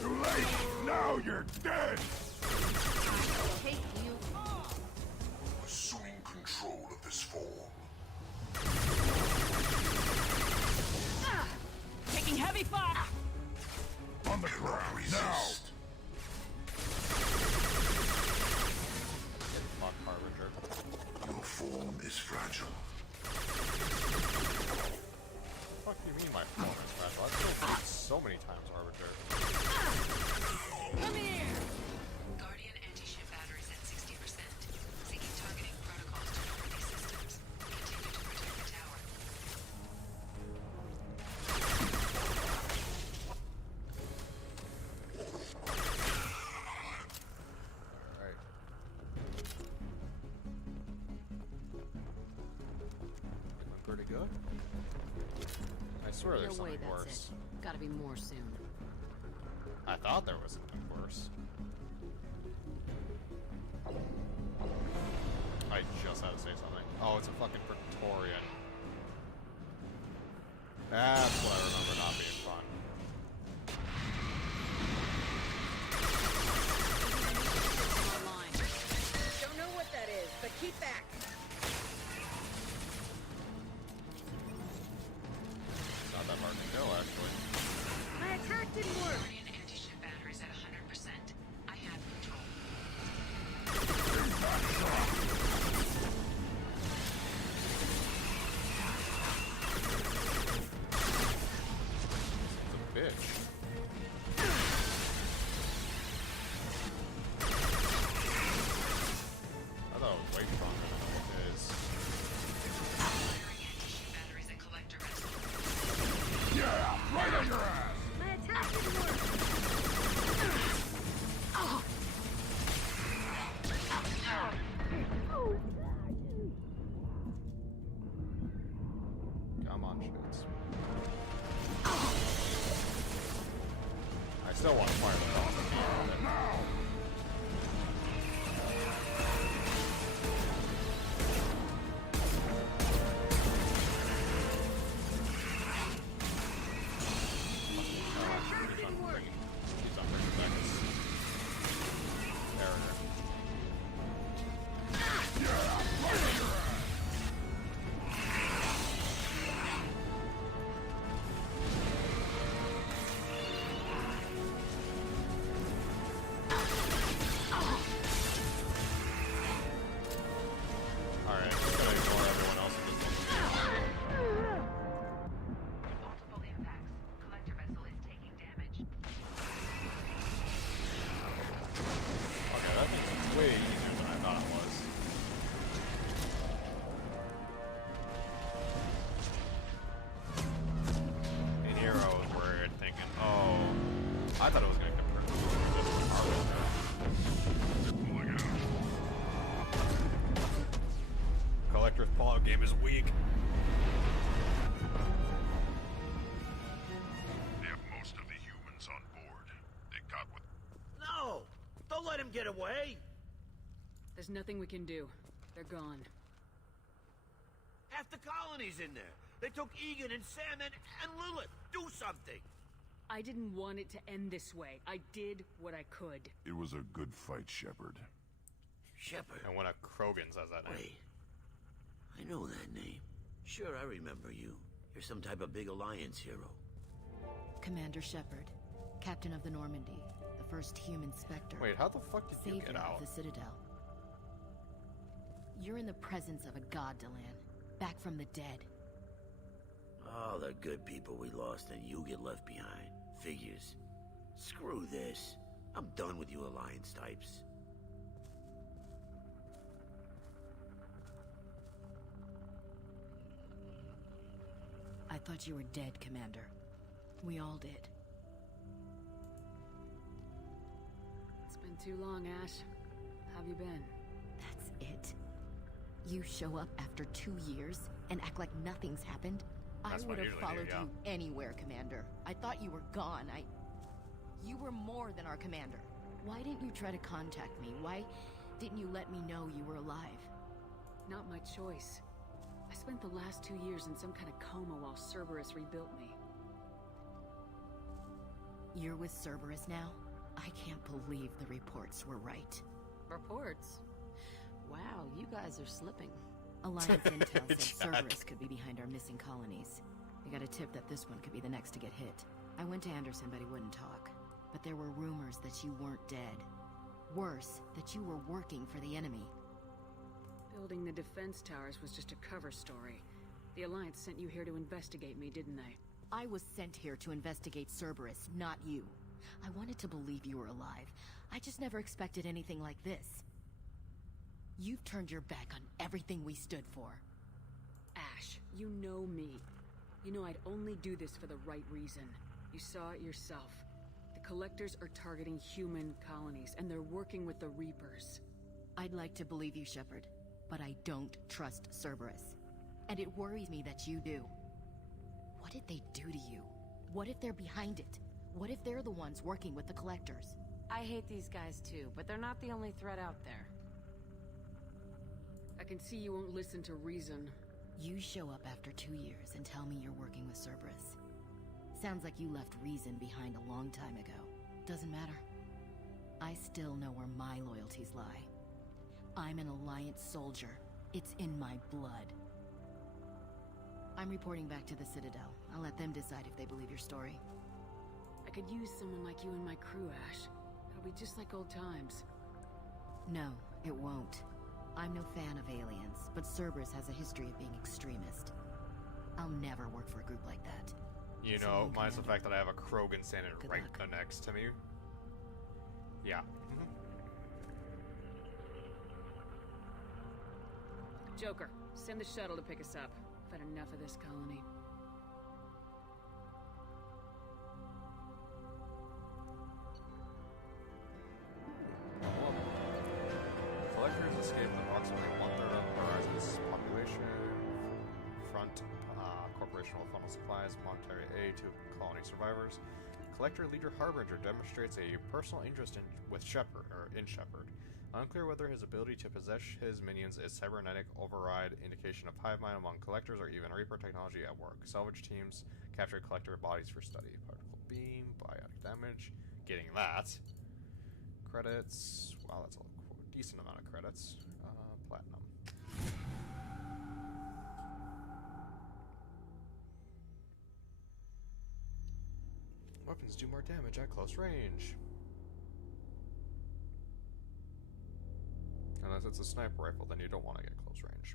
Too late! Now you're dead! Take you. Assuming control of this form. Taking heavy fire! On the ground, now! Fuck Harbinger. so many times, Arbiter. Come here! Guardian anti-ship batteries at 60%. Seeking targeting protocols to lower these systems. Continue to protect the tower. Alright. Doing pretty good. I swear there's No way something that's worse. it. Gotta be more soon. I thought there was something worse. I just had to say something. Oh, it's a fucking Praetorian. That's what I remember not being fun. Online. Don't know what that is, but keep back. Not that hard to kill, actually. My attack didn't work. Guardian anti-ship batteries at 100%. I have control. It's a bitch. I thought it was way stronger than it is. Firing anti-ship batteries at collector vessel. Yeah, right on your ass! My attack didn't work. Come on, shits. I still want to fire the off of me. He's on bringing back his Mariner. Alright, just gotta ignore everyone else in this one. Multiple impacts. Collector vessel is taking damage. Okay, that thing's way easier than I thought it was. In Heroes, where you're thinking, oh, I thought it was going to compare to Collector's Fallout game is weak. They have most of the humans on board. They got what... No! Don't let him get away! There's nothing we can do. They're gone. Half the colony's in there. They took Egan and Sam and Lilith. Do something! I didn't want it to end this way. I did what I could. It was a good fight, Shepard. Shepard? And when a Krogan says that name. Wait. I know that name. Sure, I remember you. You're some type of big Alliance hero. Commander Shepard, Captain of the Normandy, the first human Spectre. Wait, how the fuck did you Savior get out? of the Citadel. You're in the presence of a god, Delan. Back from the dead. All the good people we lost and you get left behind. Figures. Screw this. I'm done with you Alliance types. I thought you were dead, Commander. We all did. It's been too long, Ash. How have you been? That's it? You show up after 2 years and act like nothing's happened? That's I what would I have usually do, followed yeah. you anywhere, Commander. I thought you were gone. You were more than our commander. Why didn't you try to contact me? Why didn't you let me know you were alive? Not my choice. I spent the last 2 years in some kind of coma while Cerberus rebuilt me. You're with Cerberus now? I can't believe the reports were right. Reports? Wow, you guys are slipping. Alliance intel said Jack. Cerberus could be behind our missing colonies. We got a tip that this one could be the next to get hit. I went to Anderson, but he wouldn't talk. But there were rumors that you weren't dead. Worse, that you were working for the enemy. Building the defense towers was just a cover story. The Alliance sent you here to investigate me, didn't they? I was sent here to investigate Cerberus, not you. I wanted to believe you were alive. I just never expected anything like this. You've turned your back on everything we stood for. Ash, you know me. You know I'd only do this for the right reason. You saw it yourself. The Collectors are targeting human colonies, and they're working with the Reapers. I'd like to believe you, Shepard, but I don't trust Cerberus. And it worries me that you do. What did they do to you? What if they're behind it? What if they're the ones working with the Collectors? I hate these guys too, but they're not the only threat out there. I can see you won't listen to reason. You show up after 2 years and tell me you're working with Cerberus. Sounds like you left reason behind a long time ago. Doesn't matter. I still know where my loyalties lie. I'm an Alliance soldier. It's in my blood. I'm reporting back to the Citadel. I'll let them decide if they believe your story. I could use someone like you in my crew, Ash. It'll be just like old times. No, it won't. I'm no fan of aliens, but Cerberus has a history of being extremist. I'll never work for a group like that. You know, minus the fact that I have a Krogan standing right next to me. Yeah. Joker, send the shuttle to pick us up. I've had enough of this colony. Collectors escaped approximately one-third of Horizon's population. Front Corporation will funnel supplies, monetary aid to colony survivors. Collector Leader Harbinger demonstrates a personal interest in Shepard. Unclear whether his ability to possess his minions is cybernetic override, indication of hive mind among collectors, or even Reaper technology at work. Salvage teams capture collector bodies for study. Particle beam, biotic damage. Getting that. Credits. Wow, that's a decent amount of credits. Platinum. Weapons do more damage at close range. Unless it's a sniper rifle, then you don't want to get close range.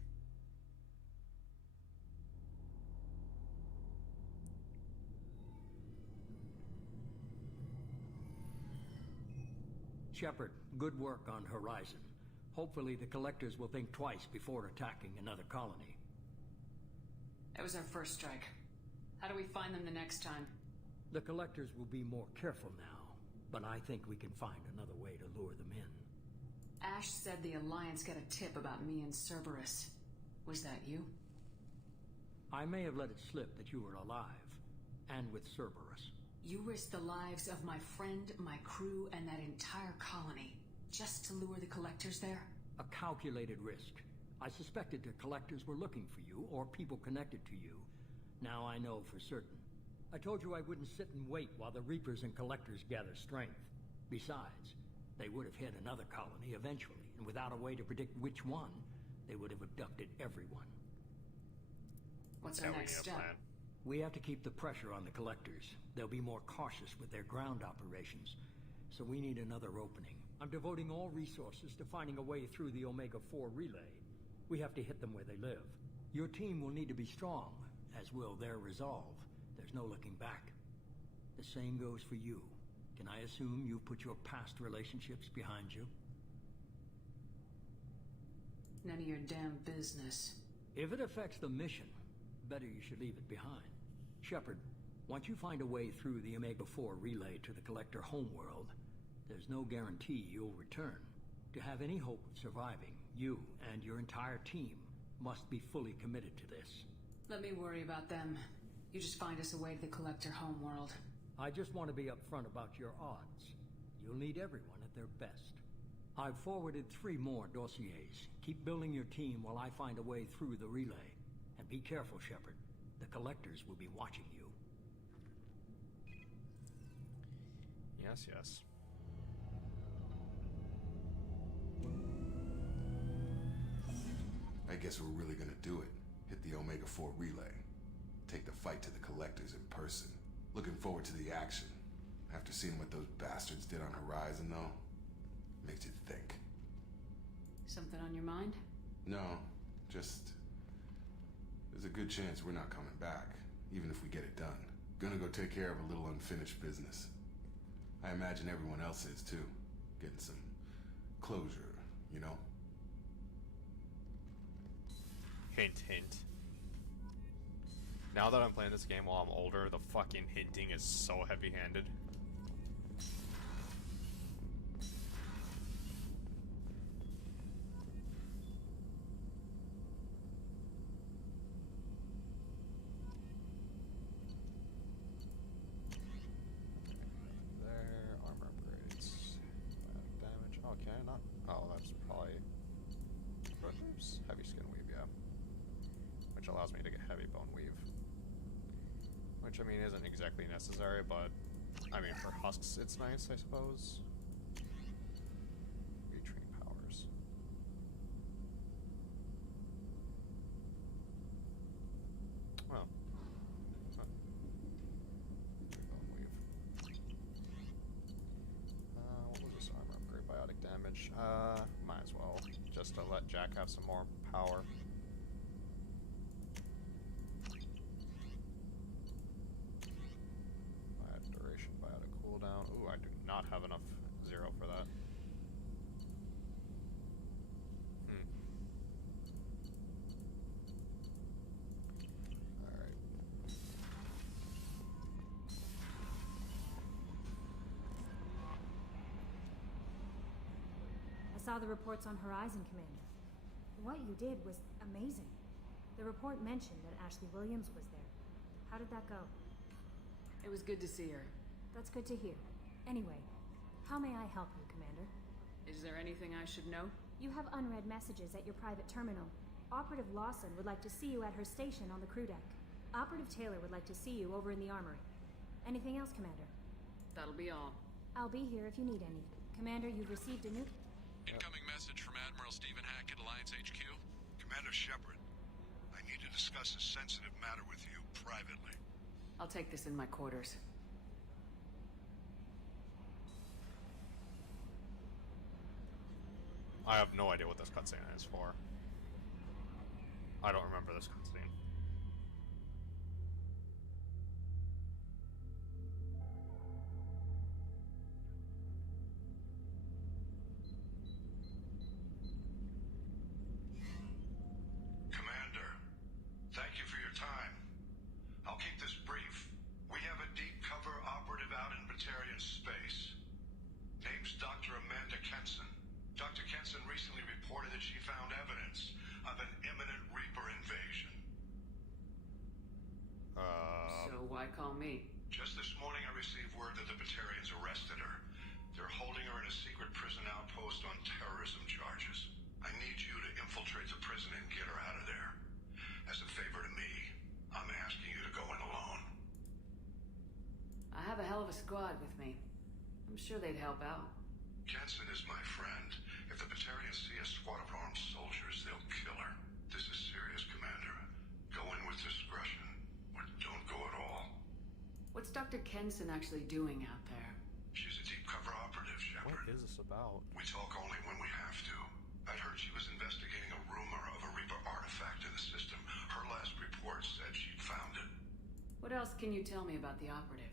Shepard, good work on Horizon. Hopefully the Collectors will think twice before attacking another colony. That was our first strike. How do we find them the next time? The Collectors will be more careful now, but I think we can find another way to lure them in. Ash said the Alliance got a tip about me and Cerberus. Was that you? I may have let it slip that you were alive, and with Cerberus. You risked the lives of my friend, my crew, and that entire colony, just to lure the Collectors there? A calculated risk. I suspected the Collectors were looking for you, or people connected to you. Now I know for certain. I told you I wouldn't sit and wait while the Reapers and Collectors gather strength. Besides, they would have hit another colony eventually, and without a way to predict which one, they would have abducted everyone. What's our next step? We have to keep the pressure on the Collectors. They'll be more cautious with their ground operations, so we need another opening. I'm devoting all resources to finding a way through the Omega-4 relay. We have to hit them where they live. Your team will need to be strong, as will their resolve. There's no looking back. The same goes for you. Can I assume you've put your past relationships behind you? None of your damn business. If it affects the mission, better you should leave it behind. Shepard, once you find a way through the Omega-4 relay to the Collector homeworld, there's no guarantee you'll return. To have any hope of surviving, you and your entire team must be fully committed to this. Let me worry about them. You just find us a way to the Collector homeworld. I just want to be upfront about your odds. You'll need everyone at their best. I've forwarded 3 more dossiers. Keep building your team while I find a way through the relay. And be careful, Shepard. The Collectors will be watching you. Yes, yes. I guess we're really gonna do it. Hit the Omega-4 relay. Take the fight to the Collectors in person. Looking forward to the action. After seeing what those bastards did on Horizon, though, makes you think. Something on your mind? No, just... there's a good chance we're not coming back, even if we get it done. Gonna go take care of a little unfinished business. I imagine everyone else is too. Getting some closure, you know? Hint, hint. Now that I'm playing this game while I'm older, the fucking hinting is so heavy-handed. There, armor upgrades. Damage. Okay, not. Oh, that's probably. Oops, heavy skin weave, yeah. Which allows me to get heavy bone weave. Which, I mean, isn't exactly necessary, but, I mean, for husks, it's nice, I suppose. Retrain powers. Well. Huh. Bone weave. What was this armor upgrade? Biotic damage. Might as well. Just to let Jack have some more power. Ooh, I do not have enough zero for that. Alright. I saw the reports on Horizon, Commander. What you did was amazing. The report mentioned that Ashley Williams was there. How did that go? It was good to see her. That's good to hear. Anyway, how may I help you, Commander? Is there anything I should know? You have unread messages at your private terminal. Operative Lawson would like to see you at her station on the crew deck. Operative Taylor would like to see you over in the armory. Anything else, Commander? That'll be all. I'll be here if you need any. Commander, you've received a new... Incoming message from Admiral Stephen Hackett, Alliance HQ. Commander Shepard, I need to discuss a sensitive matter with you privately. I'll take this in my quarters. I have no idea what this cutscene is for. I don't remember this cutscene. Commander, thank you for your time. I'll keep this brief. We have a deep cover operative out in Batarian space. Name's Dr. Amanda Kenson. Dr. Kenson recently reported that she found evidence of an imminent Reaper invasion. So why call me? Just this morning I received word that the Batarians arrested her. They're holding her in a secret prison outpost on terrorism charges. I need you to infiltrate the prison and get her out of there. As a favor to me, I'm asking you to go in alone. I have a hell of a squad with me. I'm sure they'd help out. Kenson is my friend. If the Batarians see a squad of armed soldiers, they'll kill her. This is serious, Commander. Go in with discretion, or don't go at all. What's Dr. Kenson actually doing out there? She's a deep cover operative, Shepard. What is this about? We talk only when we have to. I'd heard she was investigating a rumor of a Reaper artifact in the system. Her last report said she'd found it. What else can you tell me about the operative?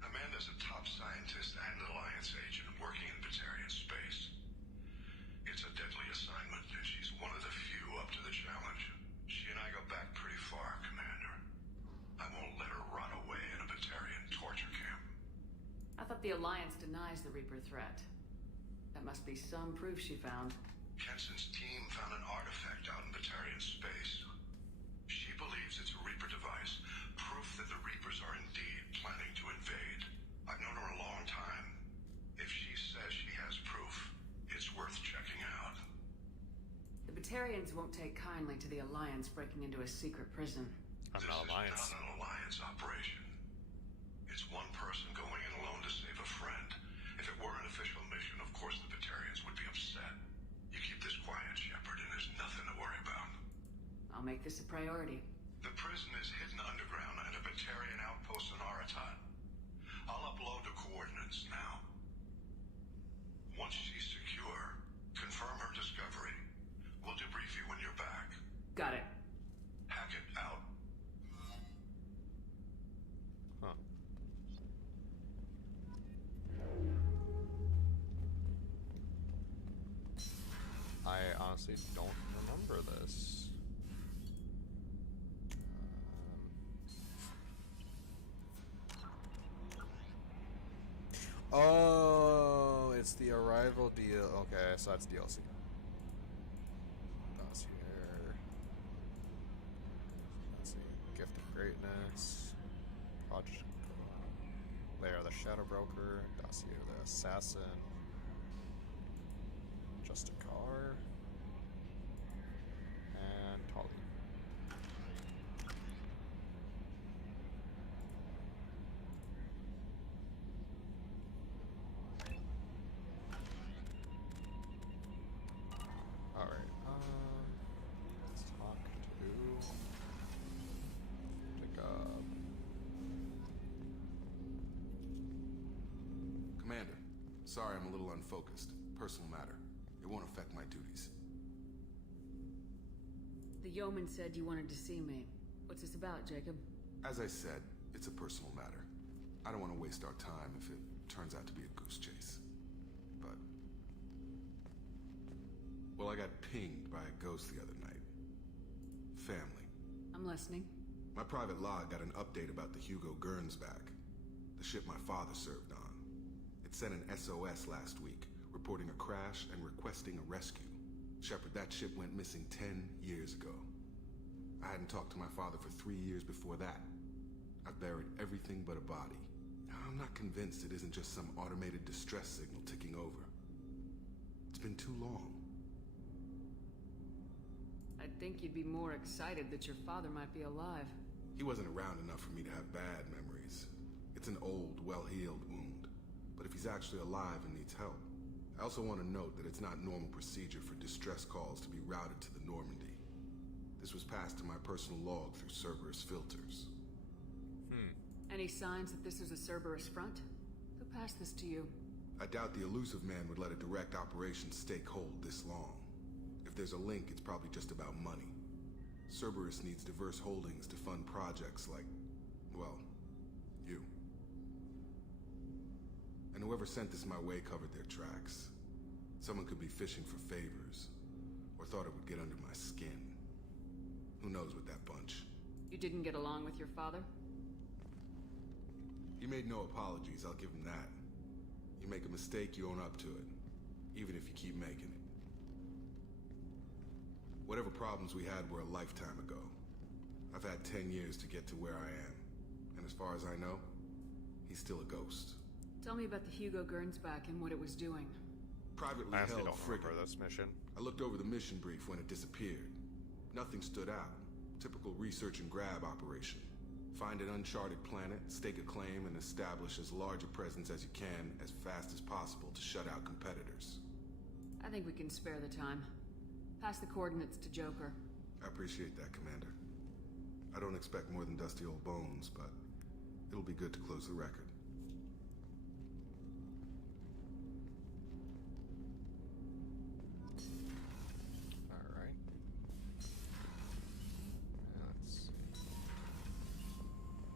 Amanda's a top scientist and Alliance agent working in Batarian space. It's a deadly assignment, and she's one of the few up to the challenge. She and I go back pretty far, Commander. I won't let her rot away in a Batarian torture camp. I thought the Alliance denies the Reaper threat. That must be some proof she found. Kenson's team found an artifact out in Batarian space. She believes it's a Reaper device, proof that the Reapers are indeed planning to invade. I've known her a long time. If she says she has proof, it's worth checking out. The Batarians won't take kindly to the Alliance breaking into a secret prison. I'm not Alliance. This is not an Alliance operation. It's one person going in alone to save a friend. If it were an official mission, of course the Batarians would be upset. You keep this quiet, Shepard, and there's nothing to worry about. I'll make this a priority. The prison is hidden underground in a Batarian outpost in Aratat. I'll upload the coordinates now. Once she's secure, confirm her discovery. We'll debrief you when you're back. Got it. Hackett out. Huh. honestly don't remember this. Oh, it's the Arrival deal. Okay, so that's DLC. Dossier. Let's see. Gift of Greatness. Project. Lair of the Shadow Broker. Dossier of the Assassin. Just a car. And Tali. Alright, let's talk to Jacob. Commander, sorry I'm a little unfocused. Personal matter. It won't affect my duties. The yeoman said you wanted to see me. What's this about, Jacob? As I said, it's a personal matter. I don't want to waste our time if it turns out to be a goose chase. But... well, I got pinged by a ghost the other night. Family. I'm listening. My private log got an update about the Hugo Gernsback, the ship my father served on. It sent an SOS last week, reporting a crash and requesting a rescue. Shepard, that ship went missing 10 years ago. I hadn't talked to my father for 3 years before that. I've buried everything but a body. I'm not convinced it isn't just some automated distress signal ticking over. It's been too long. I'd think you'd be more excited that your father might be alive. He wasn't around enough for me to have bad memories. It's an old, well-healed wound. But if he's actually alive and needs help, I also want to note that it's not normal procedure for distress calls to be routed to the Normandy. This was passed to my personal log through Cerberus filters. Any signs that this was a Cerberus front? Who passed this to you? I doubt the Elusive Man would let a direct operation stake hold this long. If there's a link, it's probably just about money. Cerberus needs diverse holdings to fund projects like, well, you. And whoever sent this my way covered their tracks. Someone could be fishing for favors, or thought it would get under my skin. Who knows with that bunch? You didn't get along with your father? He made no apologies, I'll give him that. You make a mistake, you own up to it. Even if you keep making it. Whatever problems we had were a lifetime ago. I've had 10 years to get to where I am. And as far as I know, he's still a ghost. Tell me about the Hugo Gernsback and what it was doing. Privately I honestly held don't frigate. remember this mission. I looked over the mission brief when it disappeared. Nothing stood out. Typical research and grab operation. Find an uncharted planet, stake a claim, and establish as large a presence as you can as fast as possible to shut out competitors. I think we can spare the time. Pass the coordinates to Joker. I appreciate that, Commander. I don't expect more than dusty old bones, but it'll be good to close the record. Alright. Let's see.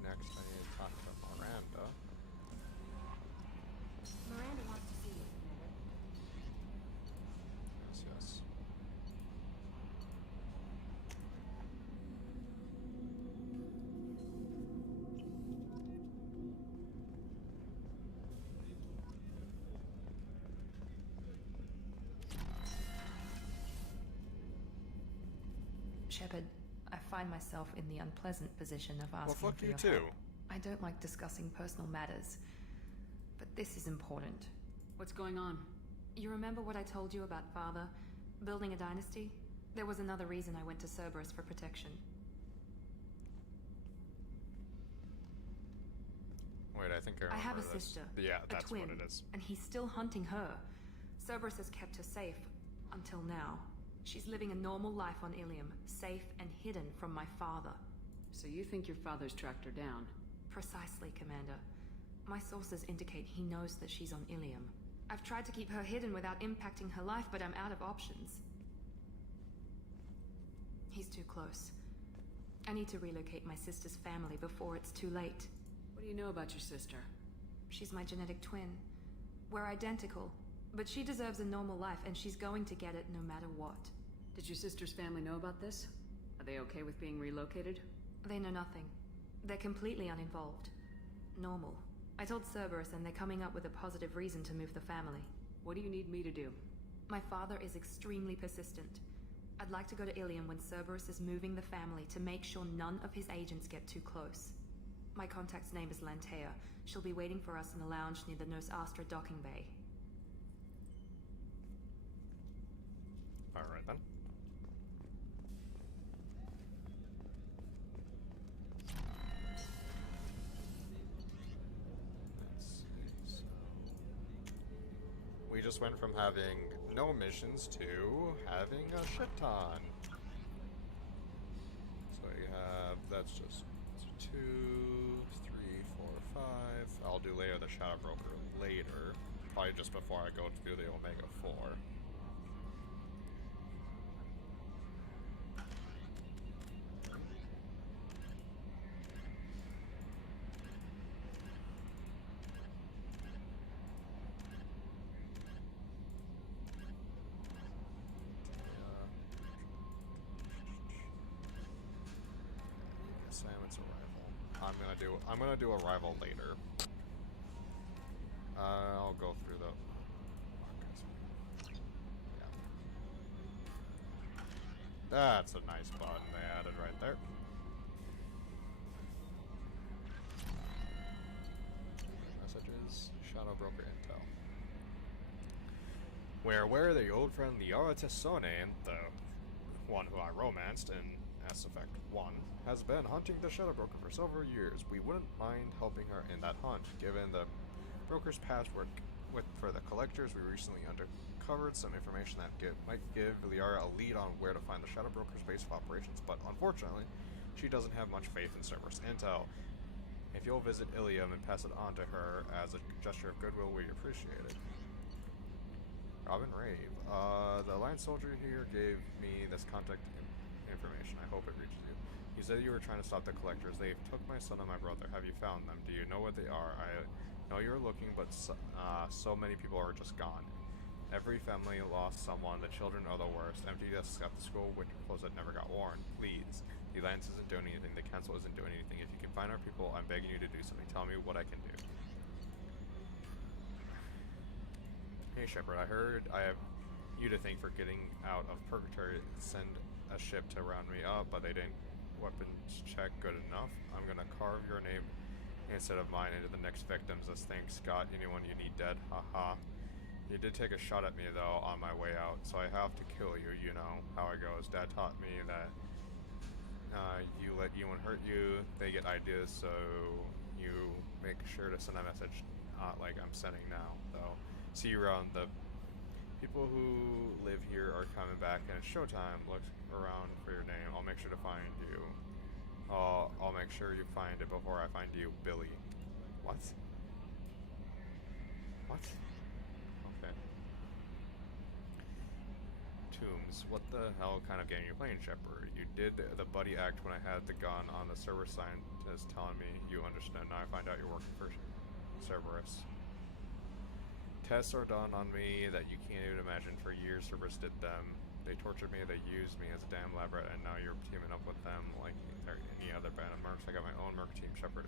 Next, I need to talk to Miranda. Miranda wants to see you, Commander. Yes. Shepard, I find myself in the unpleasant position of asking Well, fuck for you your too. help. I don't like discussing personal matters, but this is important. What's going on? You remember what I told you about Father? Building a dynasty? There was another reason I went to Cerberus for protection. Wait, I think I remember I have a this. sister. Yeah, a that's twin, what it is. and he's still hunting her. Cerberus has kept her safe, until now. She's living a normal life on Ilium, safe and hidden from my father. So you think your father's tracked her down? Precisely, Commander. My sources indicate he knows that she's on Ilium. I've tried to keep her hidden without impacting her life, but I'm out of options. He's too close. I need to relocate my sister's family before it's too late. What do you know about your sister? She's my genetic twin. We're identical, but she deserves a normal life, and she's going to get it no matter what. Did your sister's family know about this? Are they okay with being relocated? They know nothing. They're completely uninvolved. Normal. I told Cerberus and they're coming up with a positive reason to move the family. What do you need me to do? My father is extremely persistent. I'd like to go to Ilium when Cerberus is moving the family to make sure none of his agents get too close. My contact's name is Lantea. She'll be waiting for us in the lounge near the Nos Astra docking bay. Alright then. Let's see, so... we just went from having no missions to having a shit ton. So you have, that's just 2, 3, 4, 5. I'll do Layer the Shadow Broker later. Probably just before I go to do the Omega 4. Assignments arrival. I'm gonna do arrival later. I'll go through the. Yeah. That's a nice button they added right there. Messages. Shadow Broker Intel. We're aware that your old friend Liara Tessone, the one who I romanced in Mass Effect 1, has been hunting the Shadow Broker for several years. We wouldn't mind helping her in that hunt. Given the Broker's past work for the Collectors, we recently uncovered some information that might give Liara a lead on where to find the Shadow Broker's base of operations, but unfortunately, she doesn't have much faith in Cerberus intel. If you'll visit Ilium and pass it on to her as a gesture of goodwill, we'd appreciate it. Robin Rave. The Alliance soldier here gave me this contact information. I hope it reaches you. You said you were trying to stop the Collectors. They took my son and my brother. Have you found them? Do you know what they are? I know you're looking, but so many people are just gone. Every family lost someone. The children are the worst. Empty desks at the school, winter clothes that never got worn. Please. The Alliance isn't doing anything. The Council isn't doing anything. If you can find our people, I'm begging you to do something. Tell me what I can do. Hey Shepard, I heard I have you to thank for getting out of Purgatory. Send a ship to round me up, but they didn't weapons check good enough. I'm gonna carve your name instead of mine into the next victims as thanks. Scott, anyone you need dead. Haha. You did take a shot at me though on my way out, so I have to kill you. You know how it goes. Dad taught me that you let anyone hurt you, they get ideas, so you make sure to send a message like I'm sending now. Though, see you around. The people who live here are coming back, and it's showtime. Look around for your name. I'll make sure to find you. I'll make sure you find it before I find you, Billy. What? What? Okay. Tombs. What the hell kind of game are you playing, Shepard? You did the buddy act when I had the gun on the Cerberus scientist telling me you understand. Now I find out you're working for Cerberus. Tests are done on me that you can't even imagine. For years, Cerberus did them. They tortured me, they used me as a damn lab rat, and now you're teaming up with them like any other band of mercs. I got my own merc team, Shepard,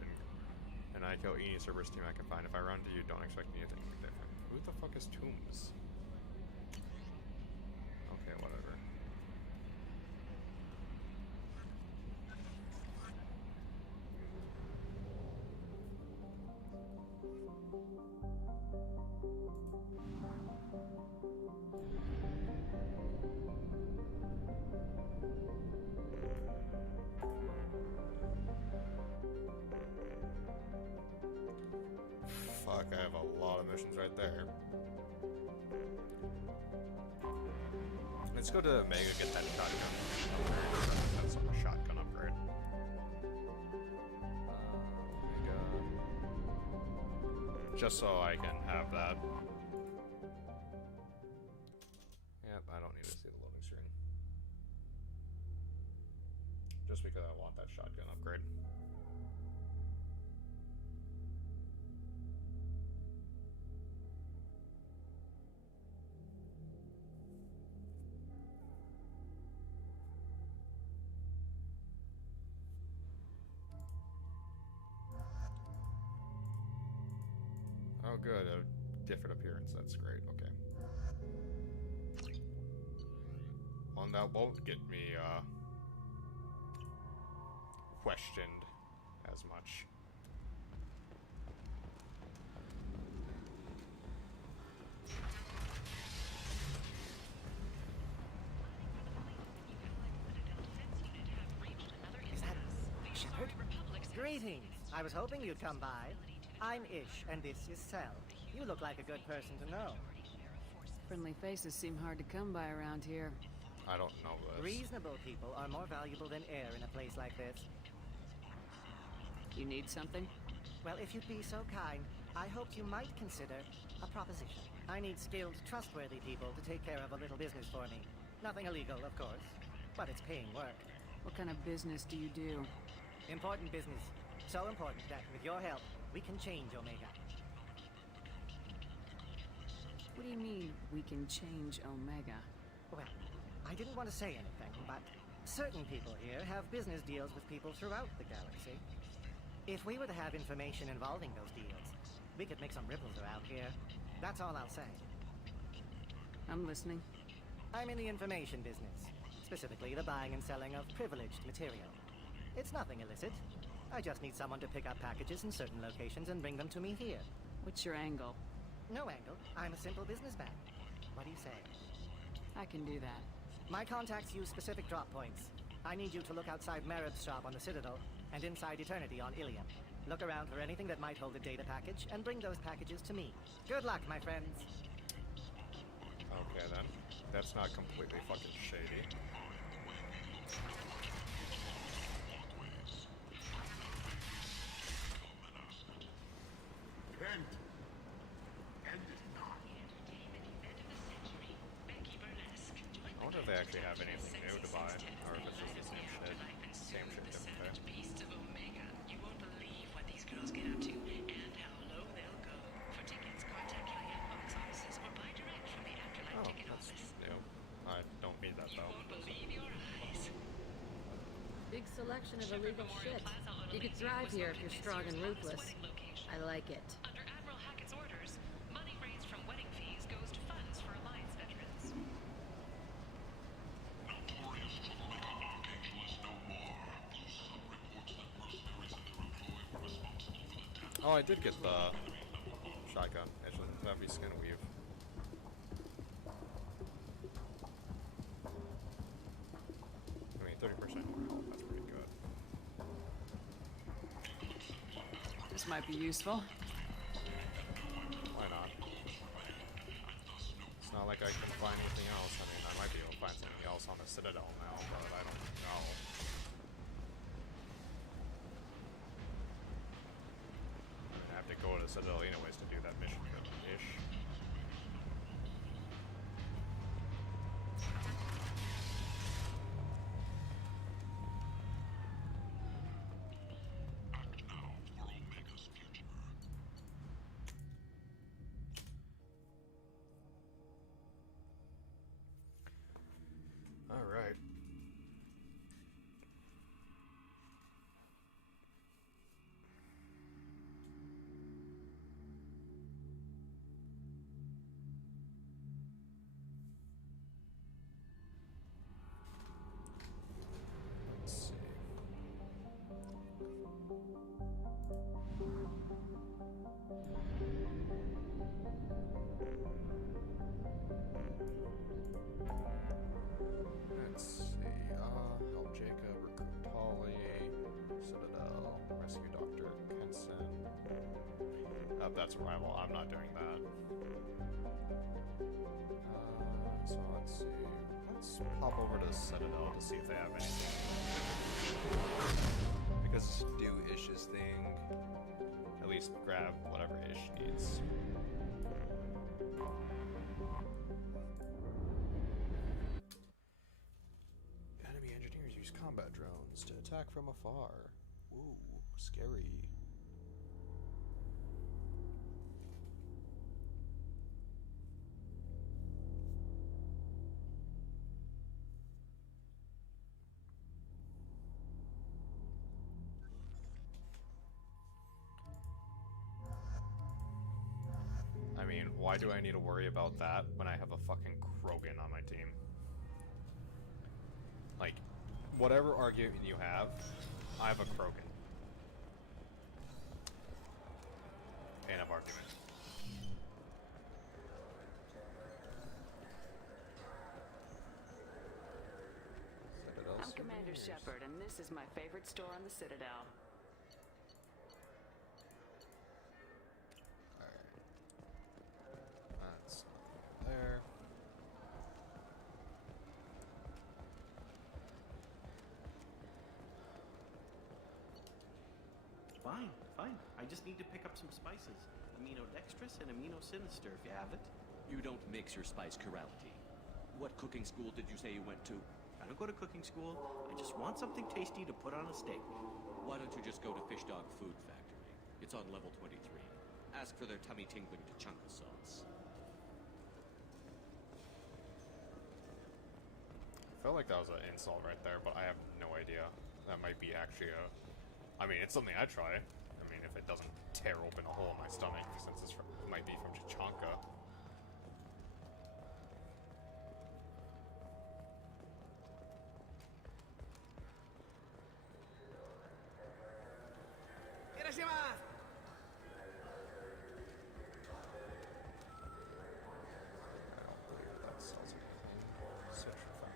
and I kill any Cerberus team I can find. If I run to you, don't expect me to take anything different. Who the fuck is Tombs? Okay, whatever. Fuck, I have a lot of missions right there. Let's go to Omega, get that shotgun. That's a shotgun upgrade. Omega. Just so I can have that. Yep, I don't need to see the loading screen. Just because I want that shotgun upgrade. Oh, good. A different appearance. That's great. Okay. One that won't get me, questioned as much. Is that Shepard? Greetings. I was hoping you'd come by. I'm Ish, and this is Cell. You look like a good person to know. Friendly faces seem hard to come by around here. I don't know this. Reasonable people are more valuable than air in a place like this. You need something? Well, if you'd be so kind, I hoped you might consider a proposition. I need skilled, trustworthy people to take care of a little business for me. Nothing illegal, of course, but it's paying work. What kind of business do you do? Important business. So important that, with your help, we can change Omega. What do you mean, we can change Omega? Well, I didn't want to say anything, but certain people here have business deals with people throughout the galaxy. If we were to have information involving those deals, we could make some ripples around here. That's all I'll say. I'm listening. I'm in the information business, specifically the buying and selling of privileged material. It's nothing illicit. I just need someone to pick up packages in certain locations and bring them to me here. What's your angle? No angle. I'm a simple businessman. What do you say? I can do that. My contacts use specific drop points. I need you to look outside Merib's shop on the Citadel and inside Eternity on Ilium. Look around for anything that might hold a data package and bring those packages to me. Good luck, my friends. Okay, then. That's not completely fucking shady. I wonder if they actually have anything new to buy, or if it's just the same shit. Same shit, different day. Beasts of Omega. You won't believe what these girls get up to and how low they'll go. For tickets, contact Giant box offices or buy direct from the Afterlife ticket That's office. new. I don't need that though. Won't believe your eyes. Big selection of illegal shit. You could thrive here if you're strong and ruthless. I like it. Under Admiral Hackett's orders, money raised from wedding fees goes to funds for Alliance veterans. Oh, I did get the shotgun. Actually, that'd be skin weave. I mean, 30% more health. That's pretty good. This might be useful. Why not? It's not like I can find anything else. I mean, I might be able to find something else on the Citadel now, but I don't know. I have to go to the Citadel anyways to do that mission-ish. All right. Let's see. Let's see. Help Jacob, recruit Tali, Citadel, rescue Dr. Kenson. That's Arrival. I'm not doing that. So let's see. Let's pop over to Citadel to see if they have anything. Because do Ish's thing. At least grab whatever Ish needs. Enemy engineers use combat drones to attack from afar. Ooh, scary. mean, why do I need to worry about that when I have a fucking Krogan on my team? Like, whatever argument you have, I have a Krogan. Pain of argument. I'm Commander Shepard, and this is my favorite store on the Citadel. That's there. Fine, fine. I just need to pick up some spices. Aminodextrous and aminosinister, if you have it. You don't mix your spice chirality. What cooking school did you say you went to? I don't go to cooking school. I just want something tasty to put on a steak. Why don't you just go to Fish Dog Food Factory? It's on level 23. Ask for their tummy-tingling Tachanka sauce. I felt like that was an insult right there, but I have no idea. That might be actually a... I mean, it's something I try. I mean, if it doesn't tear open a hole in my stomach, since it might be from Tachanka.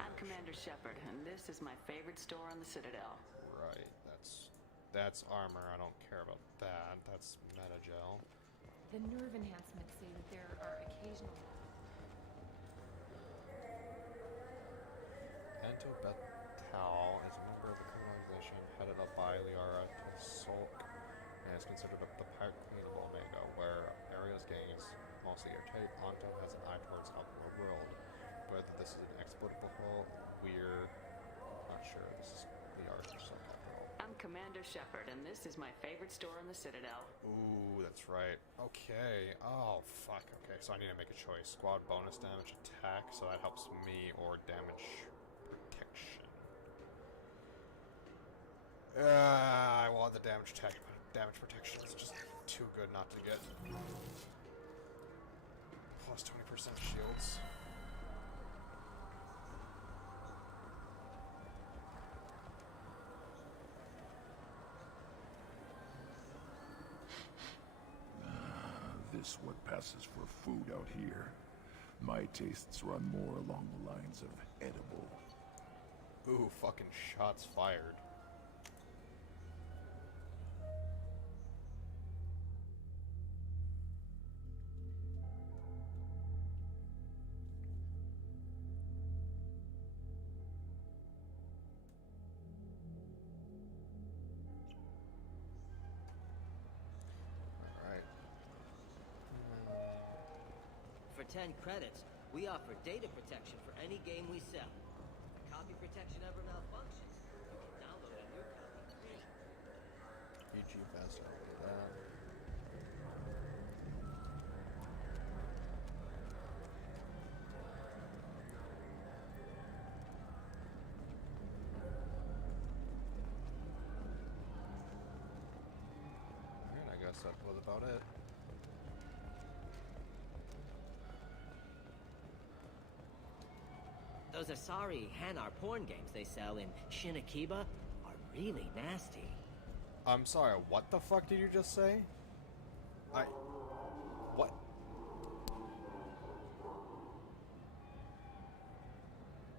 I'm Commander Shepard, and this is my favorite store on the Citadel. Right, that's armor. I don't care about that. That's metagel. The nerve enhancements say that there are occasional... Anto Betal is a member of the criminal organization headed up by Liara Solk and is considered the pirate queen of Omega, where Aria's gang is mostly airtight. Anto has an eye towards helping the world. Whether this is an exploitable hole, we're not sure. This is Liara Solk. I'm Commander Shepard, and this is my favorite store on the Citadel. Ooh, that's right. Okay. Oh, fuck. Okay, so I need to make a choice. Squad bonus damage attack, so that helps me, or damage protection. I want the damage attack, but damage protection is just too good not to get. Plus 20% shields. This what passes for food out here. My tastes run more along the lines of edible. Ooh, fucking shots fired. For 10 credits, we offer data protection for any game we sell. If copy protection ever malfunctions, you can download a new copy free. PG fast, I'll do that. Alright, I guess that was about it. Those Asari Hanar porn games they sell in Shinakiba are really nasty. I'm sorry, what the fuck did you just say? What?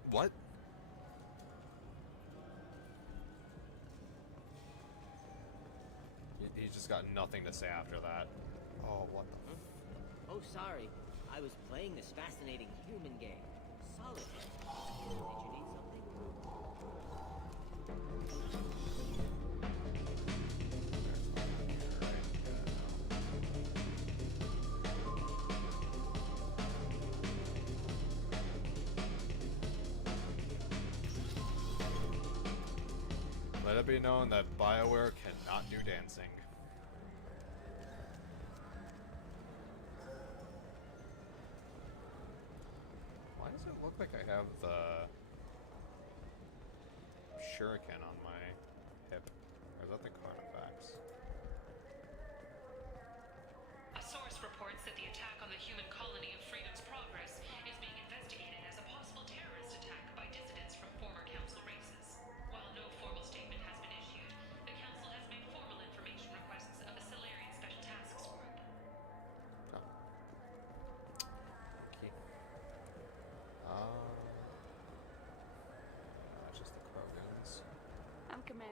What? He just got nothing to say after that. Oh, what the Oh, sorry. I was playing this fascinating human game. Solid. Did you need Let it be known that BioWare cannot do dancing. Why does it look like I have the shuriken on my hip? Or is that the Carnifex? A source reports that the attack on the human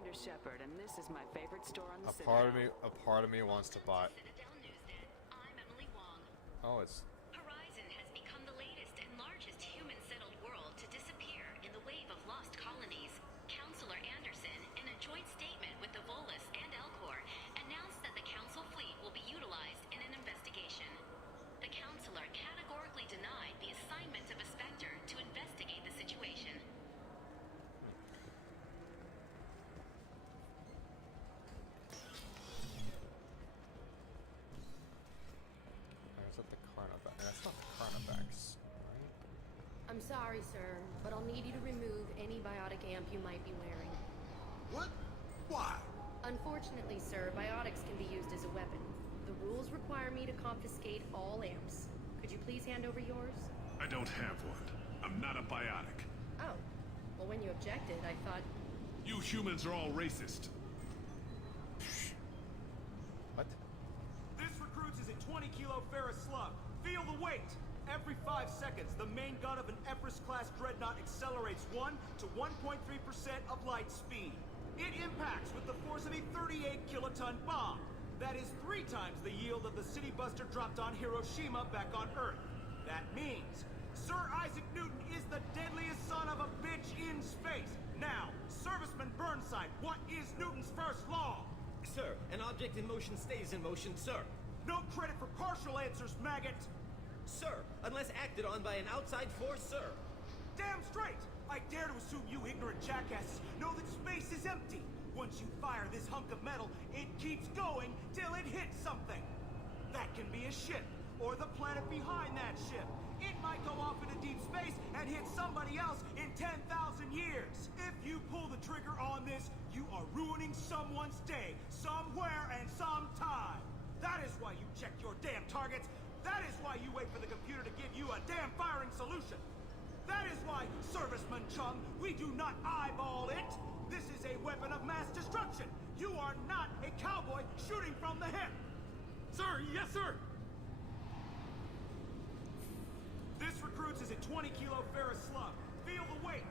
Commander Shepard, and this is my favorite store on the A part of me wants to buy. I'm Emily Wong. Oh, it's Horizon has become the latest and largest human-settled world to disappear in the wave of lost colonies. Counselor Anderson, in a joint statement with the Volus and Elcor, announced that the Council fleet will be utilized in an investigation. The Counselor categorically denied the assignment of a Spectre to investigate the situation. Is that the Carnavex? That's not the Carnavex. I'm sorry, sir, but I'll need you to remove any biotic amp you might be wearing. What? Why? Unfortunately, sir, biotics can be used as a weapon. The rules require me to confiscate all amps. Could you please hand over yours? I don't have one. I'm not a biotic. Oh. Well, when you objected, I thought... You humans are all racist. What? This recruits is a 20-kilo ferrous slug. Feel the weight! Every 5 seconds, the main gun of an Everest-class dreadnought accelerates 1 to 1.3% of light speed. It impacts with the force of a 38-kiloton bomb. That is 3 times the yield of the city buster dropped on Hiroshima back on Earth. That means Sir Isaac Newton is the deadliest son of a bitch in space. Now, Serviceman Burnside, what is Newton's first law? Sir, an object in motion stays in motion, sir. No credit for partial answers, maggot! Sir, unless acted on by an outside force, sir. Damn straight! I dare to assume you ignorant jackasses know that space is empty. Once you fire this hunk of metal, it keeps going till it hits something. That can be a ship, or the planet behind that ship. It might go off into deep space and hit somebody else in 10,000 years. If you pull the trigger on this, you are ruining someone's day, somewhere and sometime. That is why you check your damn targets. That is why you wait for the computer to give you a damn firing solution. That is why, Serviceman Chung, we do not eyeball it. This is a weapon of mass destruction. You are not a cowboy shooting from the hip. Sir, yes, sir. This recruits is a 20-kilo ferrous slug. Feel the weight.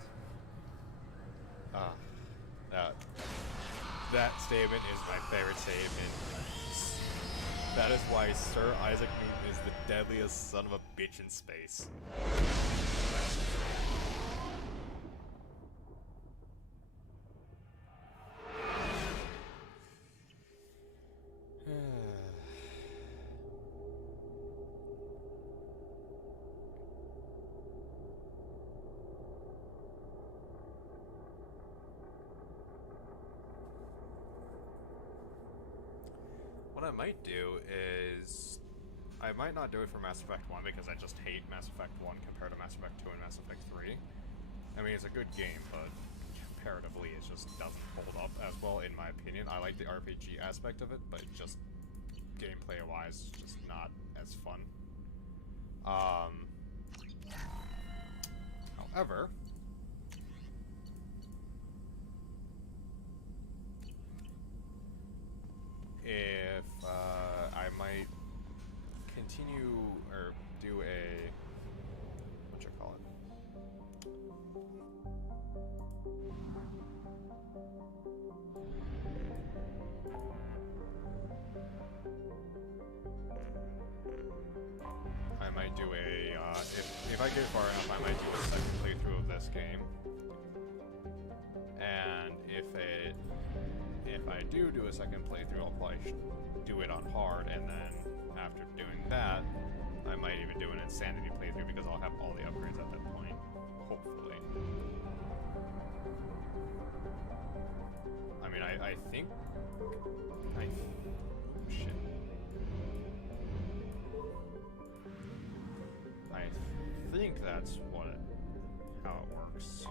That statement is my favorite statement. That is why Sir Isaac Newton is the deadliest son of a bitch in space. What I might do is... I might not do it for Mass Effect 1 because I just hate Mass Effect 1 compared to Mass Effect 2 and Mass Effect 3. I mean, it's a good game, but comparatively it just doesn't hold up as well, in my opinion. I like the RPG aspect of it, but just gameplay-wise, just not as fun. However... if I might continue or do a whatchamacallit. I might do a if I get far enough, I might do a second playthrough of this game, and if I do a second playthrough, I'll probably do it on hard, and then after doing that, I might even do an Insanity playthrough because I'll have all the upgrades at that point, hopefully. I mean, I think... shit. I think that's how it works.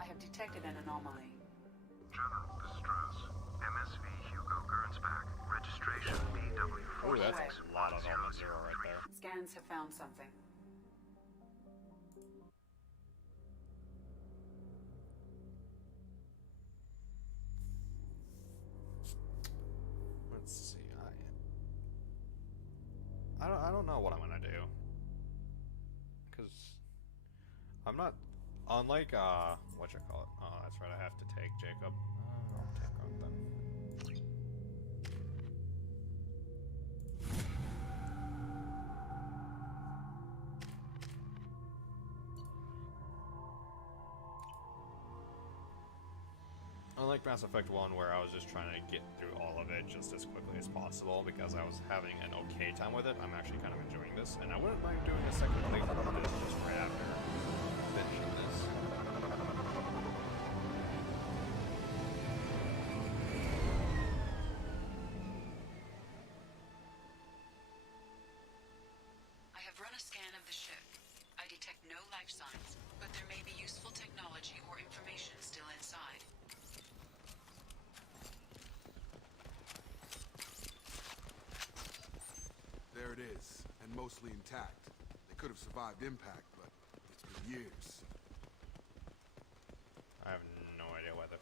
I have detected an anomaly. General distress. MSV Hugo Gernsback. Registration BW46. Oh, that's a lot of almost 0 right there. Scans have found something. Let's see. I don't know what I'm gonna do, because I'm not Unlike, whatchamacallit? Oh, that's right, I have to take Jacob. I'll take Grunt then. Unlike Mass Effect 1, where I was just trying to get through all of it just as quickly as possible because I was having an okay time with it, I'm actually kind of enjoying this, and I wouldn't mind doing a second playthrough of this just right after finishing this. I have run a scan of the ship. I detect no life signs, but there may be useful technology or information still inside. There it is, and mostly intact. They could have survived impact, but it's been years. I have no idea why the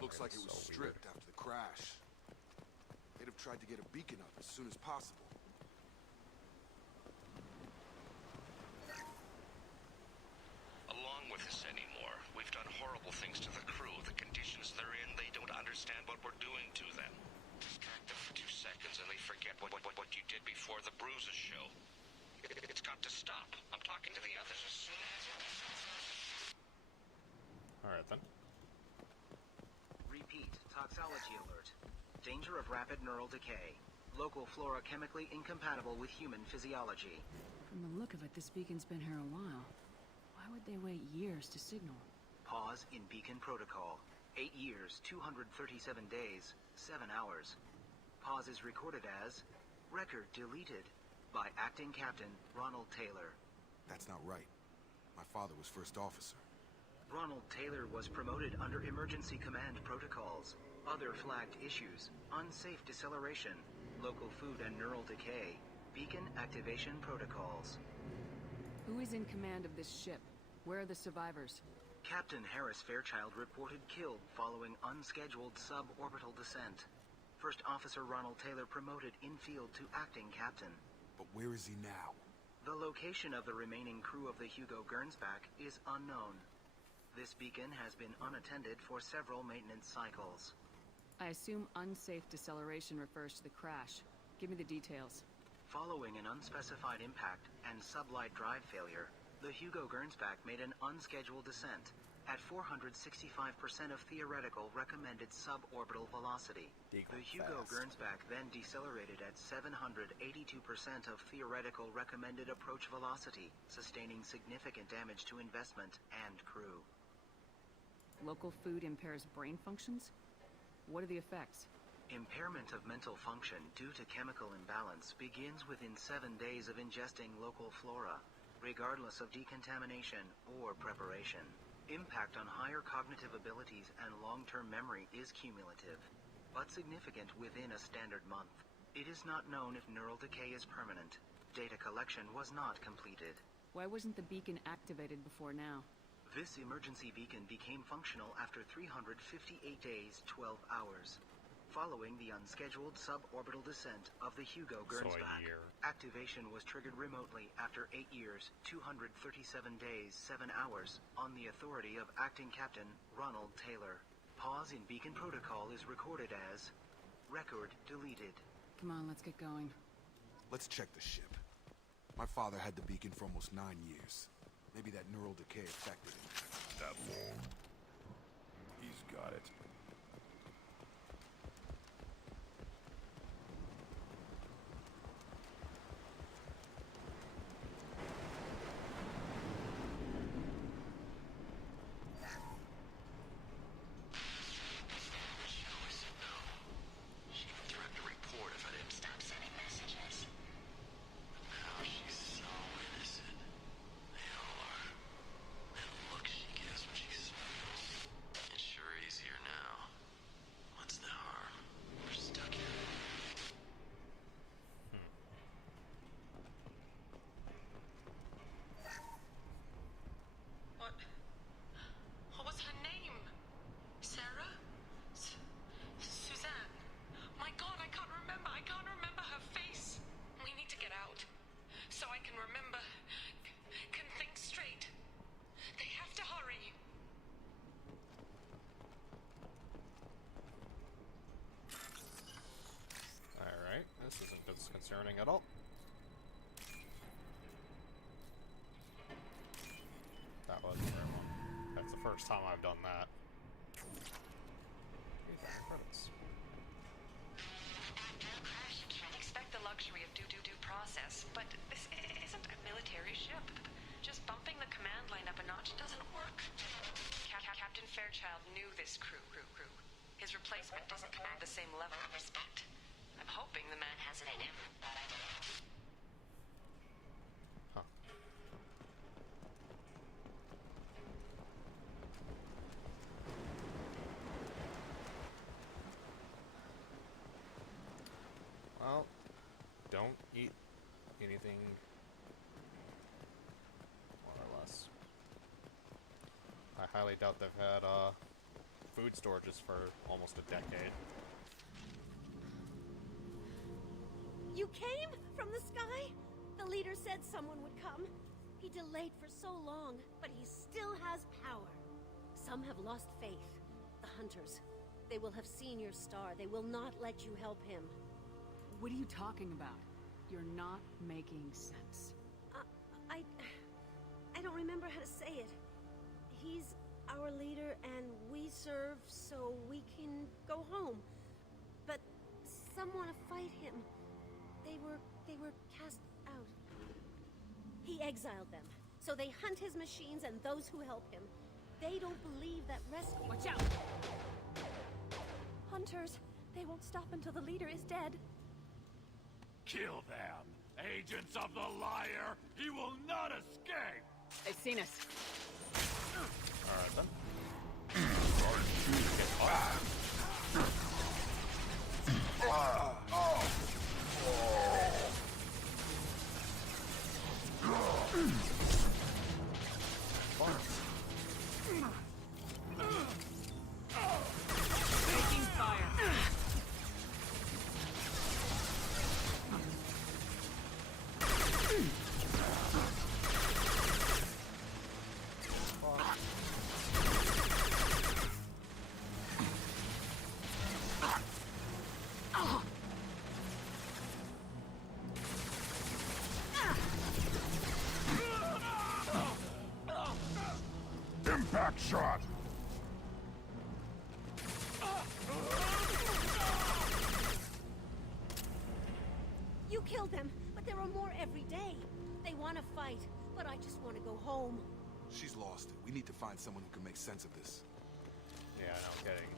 Looks like it was stripped after the crash. They'd have tried to get a beacon up as soon as possible. Along with this anymore, we've done horrible things to the crew. The conditions they're in, they don't understand what we're doing to them. Distract them for 2 seconds and they forget what you did before the bruises show. It's got to stop. I'm talking to the others as soon as... Alright then. Repeat. Toxology alert. Danger of rapid neural decay. Local flora chemically incompatible with human physiology. From the look of it, this beacon's been here a while. Why would they wait years to signal? Pause in beacon protocol. 8 years, 237 days, 7 hours. Pause is recorded as record deleted by Acting Captain Ronald Taylor. That's not right. My father was first officer. Ronald Taylor was promoted under emergency command protocols. Other flagged issues: unsafe deceleration, local food and neural decay, beacon activation protocols. Who is in command of this ship? Where are the survivors? Captain Harris Fairchild reported killed following unscheduled suborbital descent. First Officer Ronald Taylor promoted in-field to acting captain. But where is he now? The location of the remaining crew of the Hugo Gernsback is unknown. This beacon has been unattended for several maintenance cycles. I assume unsafe deceleration refers to the crash. Give me the details. Following an unspecified impact and sublight drive failure, the Hugo Gernsback made an unscheduled descent at 465% of theoretical recommended suborbital velocity. The Hugo Gernsback then decelerated at 782% of theoretical recommended approach velocity, sustaining significant damage to investment and crew. Local food impairs brain functions? What are the effects? Impairment of mental function due to chemical imbalance begins within 7 days of ingesting local flora, regardless of decontamination or preparation. Impact on higher cognitive abilities and long-term memory is cumulative, but significant within a standard month. It is not known if neural decay is permanent. Data collection was not completed. Why wasn't the beacon activated before now? This emergency beacon became functional after 358 days, 12 hours. Following the unscheduled suborbital descent of the Hugo Gernsback, activation was triggered remotely after 8 years, 237 days, 7 hours, on the authority of Acting Captain Ronald Taylor. Pause in beacon protocol is recorded as record deleted. Come on, let's get going. Let's check the ship. My father had the beacon for almost 9 years. Maybe that neural decay affected him. That long? He's got it. She threatened to report if I didn't stop sending messages. But now she's so innocent. They all are. That look she gives when she smiles. It's sure easier now. first time I've done that. Credits. After a crash, you can't expect the luxury of due process, but this isn't a military ship. Just bumping the command line up a notch doesn't work. Captain Fairchild knew this crew. His replacement doesn't command the same level of respect. I'm hoping the man has it in him. Huh. Well, don't eat anything, more or less. I highly doubt they've had food storages for almost a decade. You came from the sky? The leader said someone would come. He delayed for so long, but he still has power. Some have lost faith. The hunters. They will have seen your star. They will not let you help him. What are you talking about? You're not making sense. I don't remember how to say it. He's our leader and we serve so we can go home. But some want to fight him. They were cast out. He exiled them. So they hunt his machines and those who help him. They don't believe that rescue— Watch out! Hunters, they won't stop until the leader is dead. Kill them! Agents of the liar! He will not escape! They've seen us. Alright then. Taking fire. Impact shot! You killed them, but there are more every day. They want to fight, but I just want to go home. She's lost it. We need to find someone who can make sense of this. Yeah, no kidding.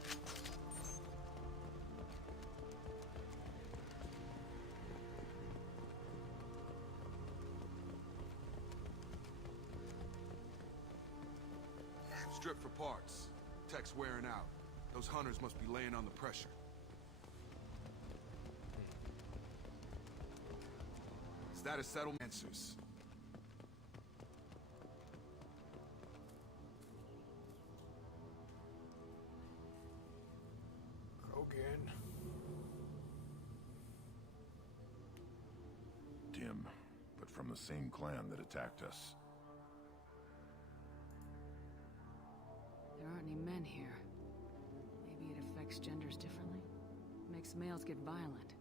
Strip for parts. Tech's wearing out. Those hunters must be laying on the pressure. Status settled. Answers. Krogan. Dim, but from the same clan that attacked us. There aren't any men here. Maybe it affects genders differently? Makes males get violent.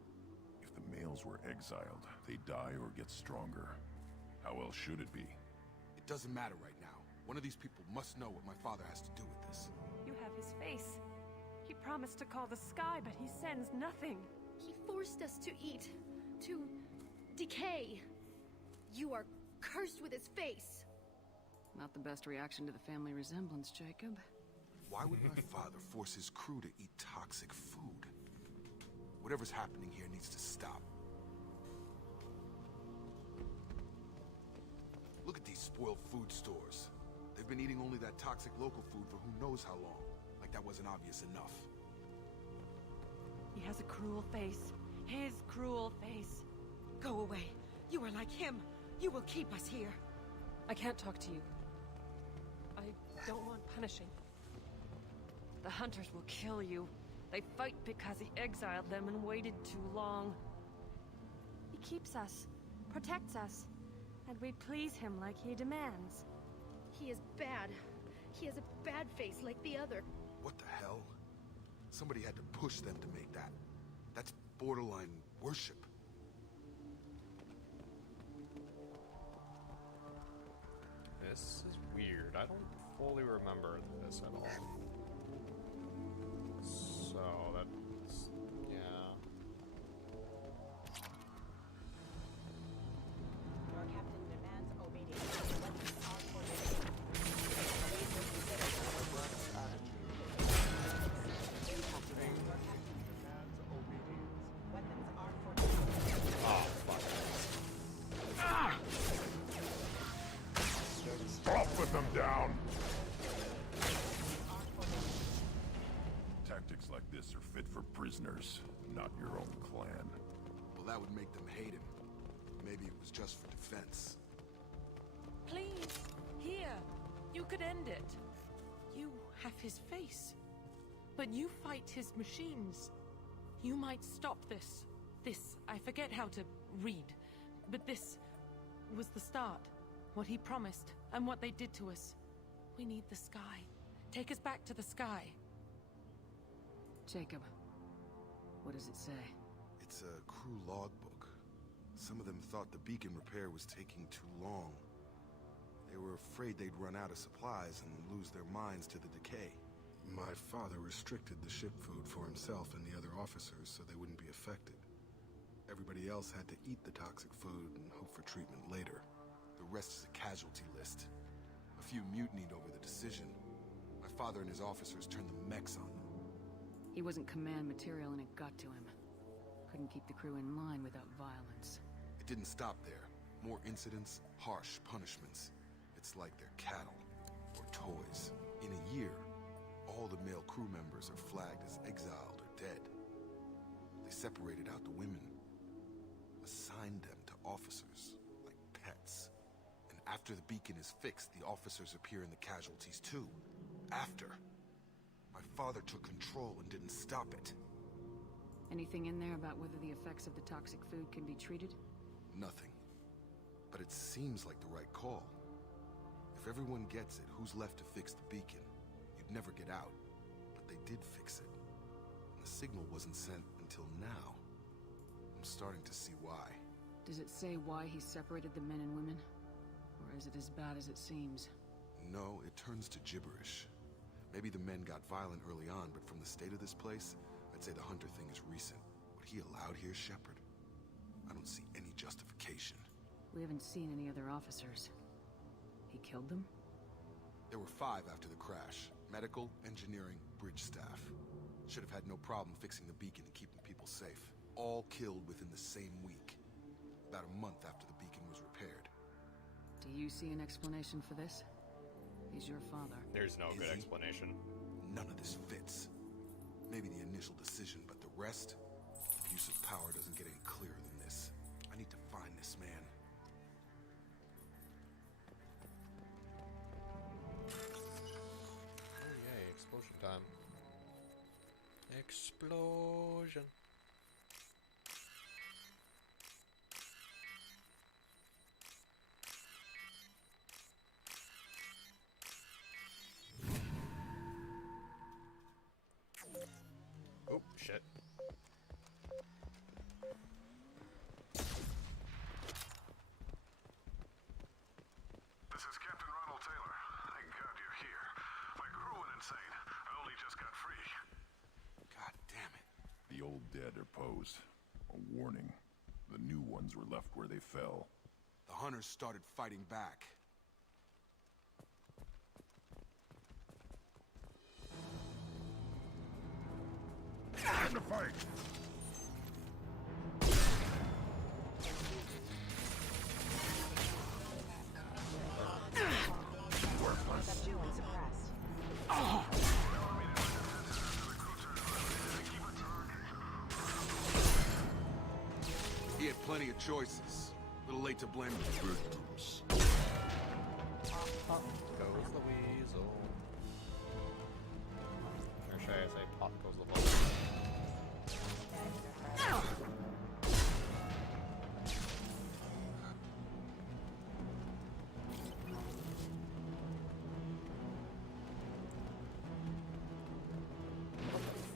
If the males were exiled, they die or get stronger. How else should it be? It doesn't matter right now. One of these people must know what my father has to do with this. You have his face. He promised to call the sky, but he sends nothing. He forced us to eat, to decay. You are cursed with his face. Not the best reaction to the family resemblance, Jacob. Why would my father force his crew to eat toxic food? Whatever's happening here needs to stop. Look at these spoiled food stores. They've been eating only that toxic local food for who knows how long. Like that wasn't obvious enough. He has a cruel face. His cruel face. Go away. You are like him. You will keep us here. I can't talk to you. I don't want punishing. The hunters will kill you. They fight because he exiled them and waited too long. He keeps us, protects us, and we please him like he demands. He is bad. He has a bad face like the other. What the hell? Somebody had to push them to make that. That's borderline worship. This is weird. I don't fully remember this at all. So that's yeah. Your captain demands obedience. Weapons are for Oh, fuck. Off with them down! Tactics like this are fit for prisoners, not your own clan. Well, that would make them hate him. Maybe it was just for defense. Please, here. You could end it. You have his face. But you fight his machines. You might stop this. This, I forget how to read. But this was the start. What he promised, and what they did to us. We need the sky. Take us back to the sky. Jacob, what does it say? It's a crew logbook. Some of them thought the beacon repair was taking too long. They were afraid they'd run out of supplies and lose their minds to the decay. My father restricted the ship food for himself and the other officers so they wouldn't be affected. Everybody else had to eat the toxic food and hope for treatment later. The rest is a casualty list. A few mutinied over the decision. My father and his officers turned the mechs on them. He wasn't command material and it got to him. Couldn't keep the crew in line without violence. It didn't stop there. More incidents, harsh punishments. It's like they're cattle, or toys. In a year, all the male crew members are flagged as exiled or dead. They separated out the women, assigned them to officers, like pets. And after the beacon is fixed, the officers appear in the casualties too. After. My father took control and didn't stop it. Anything in there about whether the effects of the toxic food can be treated? Nothing. But it seems like the right call. If everyone gets it, who's left to fix the beacon? You'd never get out. But they did fix it. And the signal wasn't sent until now. I'm starting to see why. Does it say why he separated the men and women? Or is it as bad as it seems? No, it turns to gibberish. Maybe the men got violent early on, but from the state of this place, I'd say the Hunter thing is recent. What he allowed here, Shepard? I don't see any justification. We haven't seen any other officers. He killed them? There were 5 after the crash. Medical, engineering, bridge staff. Should have had no problem fixing the beacon and keeping people safe. All killed within the same week. About a month after the beacon was repaired. Do you see an explanation for this? He's your father. There's no good explanation. None of this fits. Maybe the initial decision, but the rest? Use of power doesn't get any clearer than this. I need to find this man. Oh yay, explosion time. Explosion. Oh, shit. This is Captain Ronald Taylor. Thank God you're here. My crew went insane. I only just got free. God damn it. The old dead are posed. A warning. The new ones were left where they fell. The Hunters started fighting back. Time to fight! Subdue and suppressed. He had plenty of choices. A little late to blame the victims. Pop goes the weasel. Or should I say pop goes the ball?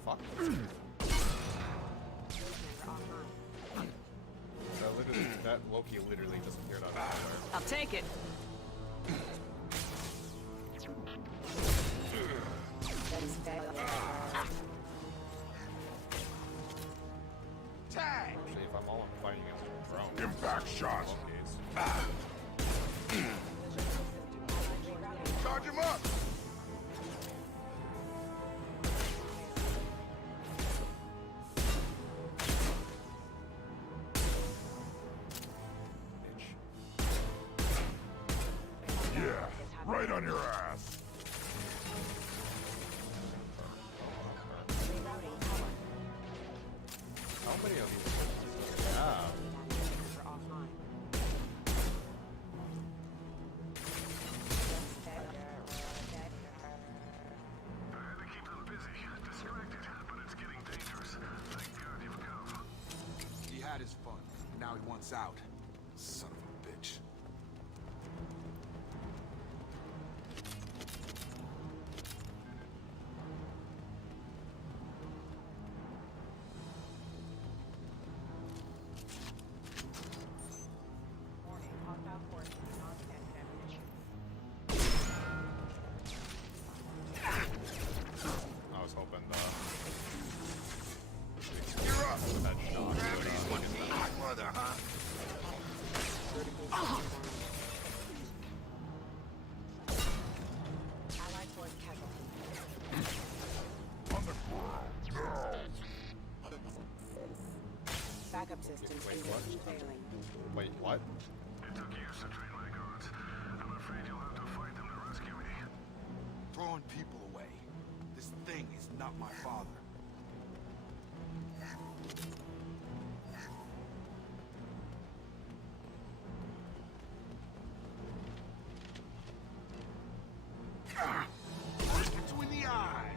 What the fuck? That Loki literally just appeared out of nowhere. I'll take it. shot. Charge him up! Yeah, right on your ass. How many of these? Yeah. He had his fun. Now he wants out. Son of a bitch. I was hoping the You're up. that shot. Gravity's one hot mother, huh? Allied force casualty. On the ground, now. Backup systems failing. Wait, what? It took years to train my guards. I'm afraid you'll have to fight them to rescue me. Throwing people away. This thing is not my father. Between the eyes.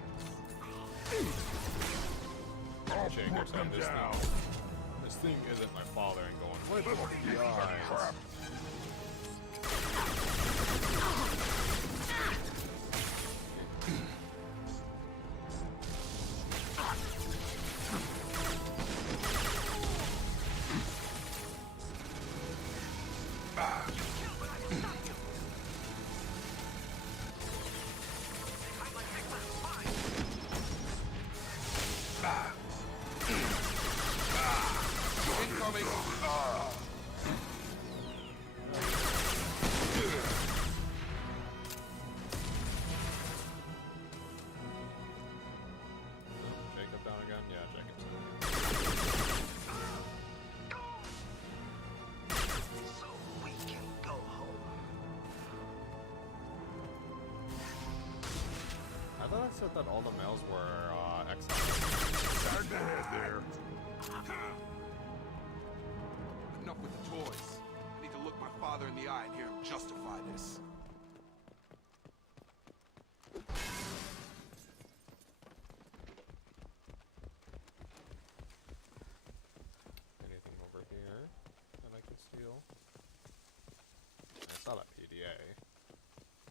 Jacob said this thing isn't my father and going right over the eyes. Incoming! Jacob down again? Yeah, Jacob's So we can go home. I thought I said that all the males were exiles. Start the head there. Enough with the toys. I need to look my father in the eye and hear him justify this. Anything over here that I can steal? I saw that PDA.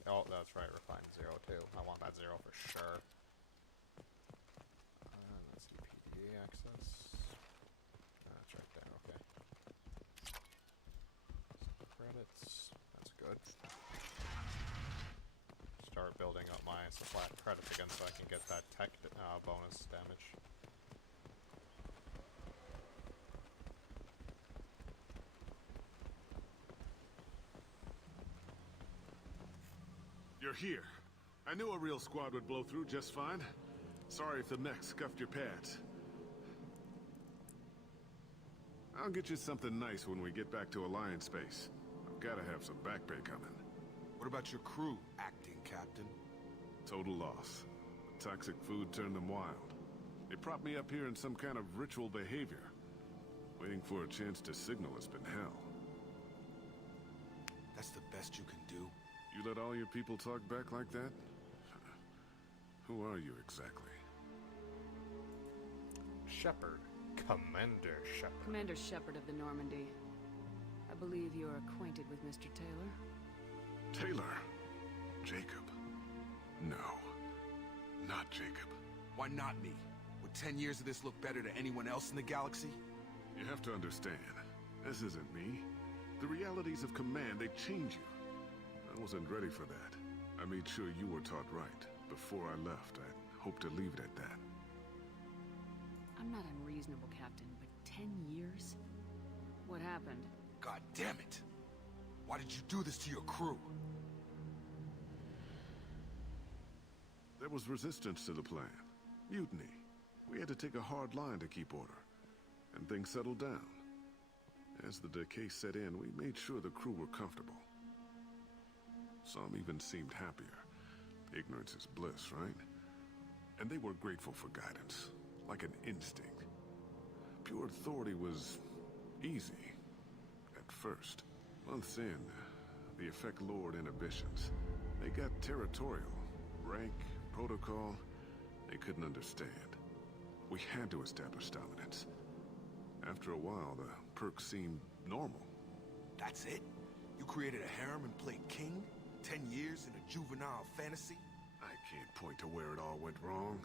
Oh, that's right, we're finding 0 too. I want that 0 for sure. Let's do PDA access. That's right there, okay. Some credits, that's good. Start building up my supply of credits again so I can get that tech bonus damage. You're here. I knew a real squad would blow through just fine. Sorry if the mech scuffed your pads. I'll get you something nice when we get back to Alliance space. I've gotta have some back pay coming. What about your crew, acting captain? Total loss. The toxic food turned them wild. They propped me up here in some kind of ritual behavior. Waiting for a chance to signal has been hell. That's the best you can do? You let all your people talk back like that? Who are you exactly? Shepard. Commander Shepard. Commander Shepard of the Normandy. I believe you are acquainted with Mr. Taylor. Taylor? Jacob? No. Not Jacob. Why not me? Would 10 years of this look better to anyone else in the galaxy? You have to understand, this isn't me. The realities of command, they change you. I wasn't ready for that. I made sure you were taught right. Before I left, I hoped to leave it at that. I'm not unreasonable, Captain, but 10 years? What happened? God damn it! Why did you do this to your crew? There was resistance to the plan. Mutiny. We had to take a hard line to keep order. And things settled down. As the decay set in, we made sure the crew were comfortable. Some even seemed happier. Ignorance is bliss, right? And they were grateful for guidance, like an instinct. Pure authority was easy, at first. Months in, the effect lowered inhibitions. They got territorial. Rank, protocol, they couldn't understand. We had to establish dominance. After a while, the perks seemed normal. That's it? You created a harem and played king? 10 years in a juvenile fantasy? I can't point to where it all went wrong.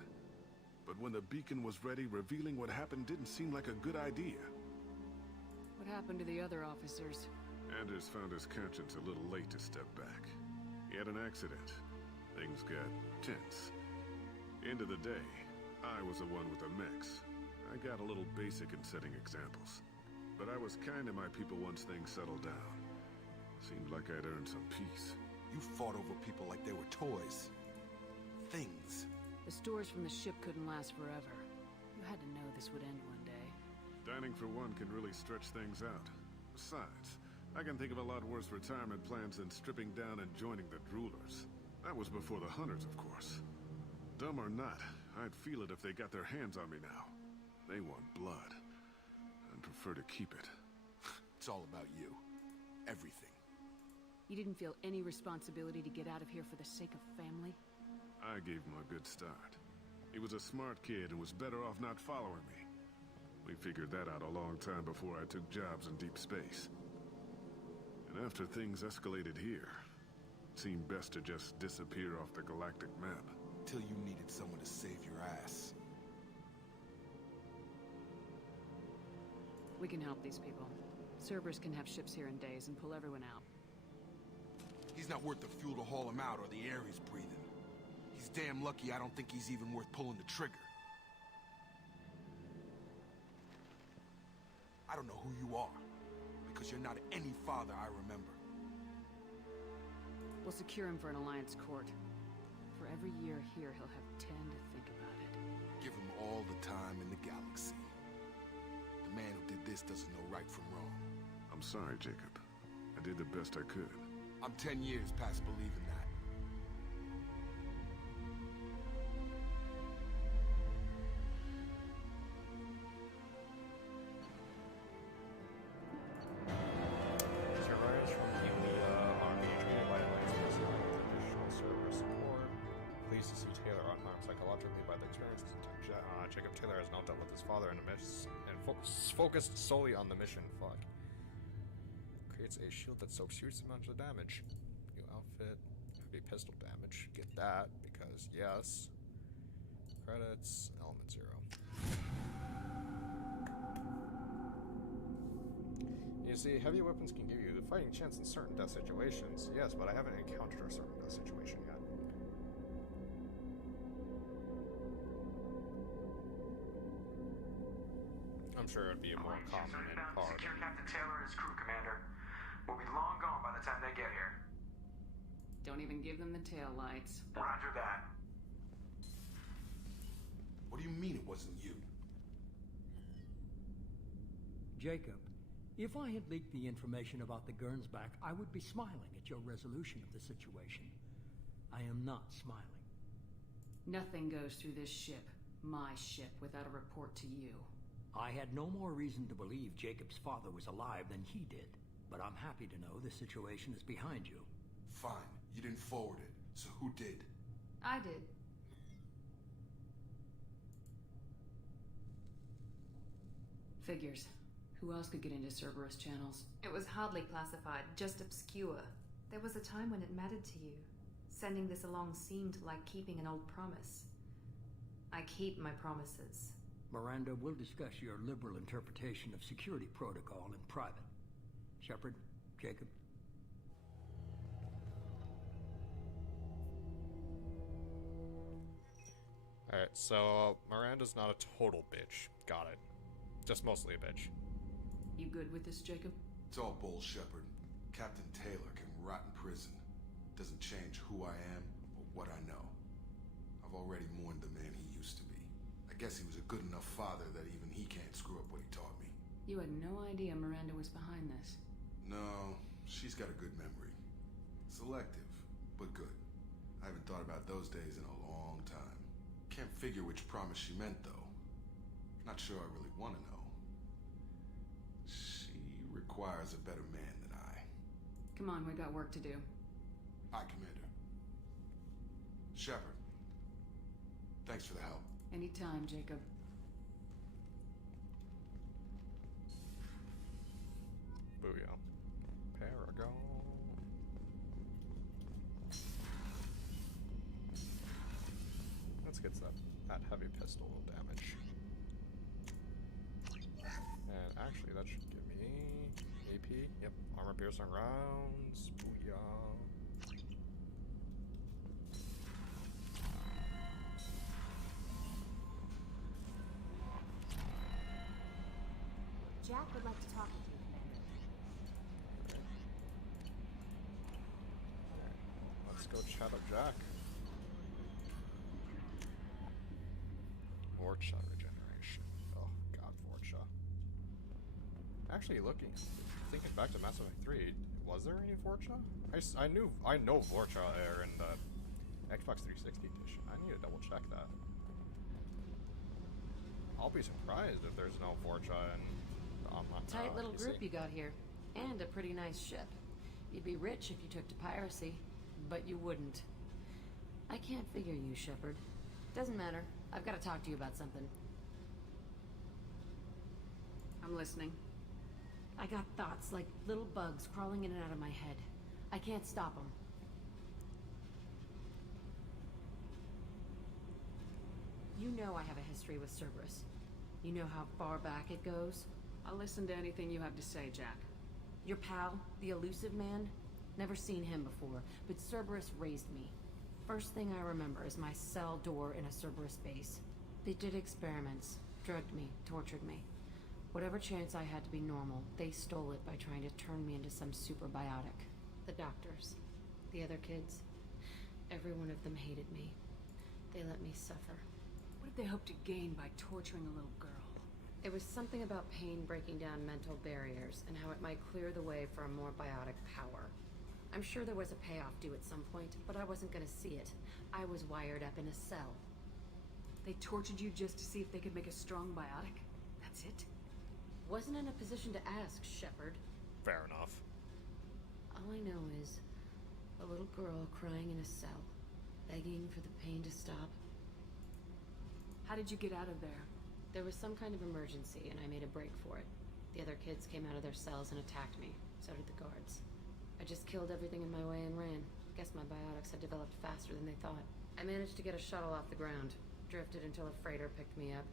But when the beacon was ready, revealing what happened didn't seem like a good idea. What happened to the other officers? Anders found his conscience a little late to step back. He had an accident. Things got tense. End of the day, I was the one with the mechs. I got a little basic in setting examples. But I was kind to my people once things settled down. Seemed like I'd earned some peace. You fought over people like they were toys. Things. The stores from the ship couldn't last forever. You had to know this would end one day. Dining for one can really stretch things out. Besides, I can think of a lot worse retirement plans than stripping down and joining the Droolers. That was before the Hunters, of course. Dumb or not, I'd feel it if they got their hands on me now. They want blood. I'd prefer to keep it. It's all about you. Everything. You didn't feel any responsibility to get out of here for the sake of family? I gave him a good start. He was a smart kid and was better off not following me. We figured that out a long time before I took jobs in deep space. And after things escalated here, it seemed best to just disappear off the galactic map. Till you needed someone to save your ass. We can help these people. Cerberus can have ships here in days and pull everyone out. He's not worth the fuel to haul him out or the air he's breathing. He's damn lucky I don't think he's even worth pulling the trigger. I don't know who you are, because you're not any father I remember. We'll secure him for an Alliance court. For every year here, he'll have 10 to think about it. Give him all the time in the galaxy. The man who did this doesn't know right from wrong. I'm sorry, Jacob. I did the best I could. I'm 10 years past believing that. Survivors from the army treated by Alliance personnel with additional service support. Pleased to see Taylor unharmed psychologically by the experiences. Jacob Taylor has now dealt with his father and focused solely on the mission. Fuck. Creates a shield that soaks huge amounts of damage. New outfit, heavy pistol damage. Get that because yes. Credits, element 0. You see, heavy weapons can give you the fighting chance in certain death situations. Yes, but I haven't encountered a certain death situation yet. I'm sure it'd be a more common in part. Secure Captain Taylor and his crew, Commander. We'll be long gone by the time they get here. Don't even give them the tail lights. Roger that. What do you mean it wasn't you? Jacob, if I had leaked the information about the Gernsback, I would be smiling at your resolution of the situation. I am not smiling. Nothing goes through this ship, my ship, without a report to you. I had no more reason to believe Jacob's father was alive than he did, but I'm happy to know the situation is behind you. Fine, you didn't forward it, so who did? I did. Figures. Who else could get into Cerberus channels? It was hardly classified, just obscure. There was a time when it mattered to you. Sending this along seemed like keeping an old promise. I keep my promises. Miranda, we'll discuss your liberal interpretation of security protocol in private. Shepard, Jacob. Alright, so Miranda's not a total bitch. Got it. Just mostly a bitch. You good with this, Jacob? It's all bull, Shepard. Captain Taylor can rot in prison. Doesn't change who I am or what I know. I've already mourned the man he used to be. I guess he was a good enough father that even he can't screw up what he taught me. You had no idea Miranda was behind this. No, she's got a good memory. Selective, but good. I haven't thought about those days in a long time. Can't figure which promise she meant, though. Not sure I really want to know. She requires a better man than I. Come on, we got work to do. Aye, Commander. Shepard. Thanks for the help. Anytime, Jacob. Booyah. Paragon. Let's get that heavy pistol damage. And actually, that should give me AP. Yep, armor piercing rounds. Booyah. Jack would like to talk with you, Commander. Let's go chat up Jack. Vorcha regeneration. Oh god, Vorcha. Actually, thinking back to Mass Effect 3, was there any Vorcha? I know Vorcha are in the Xbox 360 edition. I need to double check that. I'll be surprised if there's no Vorcha in the online. Tight little PC. group you got here, and a pretty nice ship. You'd be rich if you took to piracy, but you wouldn't. I can't figure you, Shepard. Doesn't matter. I've got to talk to you about something. I'm listening. I got thoughts like little bugs crawling in and out of my head. I can't stop them. You know I have a history with Cerberus. You know how far back it goes? I'll listen to anything you have to say, Jack. Your pal, the elusive man? Never seen him before, but Cerberus raised me. First thing I remember is my cell door in a Cerberus base. They did experiments, drugged me, tortured me. Whatever chance I had to be normal, they stole it by trying to turn me into some superbiotic. The doctors, the other kids, every one of them hated me. They let me suffer. What did they hope to gain by torturing a little girl? It was something about pain breaking down mental barriers and how it might clear the way for a more biotic power. I'm sure there was a payoff due at some point, but I wasn't gonna see it. I was wired up in a cell. They tortured you just to see if they could make a strong biotic? That's it? Wasn't in a position to ask, Shepard. Fair enough. All I know is a little girl crying in a cell, begging for the pain to stop. How did you get out of there? There was some kind of emergency, and I made a break for it. The other kids came out of their cells and attacked me. So did the guards. I just killed everything in my way and ran. Guess my biotics had developed faster than they thought. I managed to get a shuttle off the ground. Drifted until a freighter picked me up.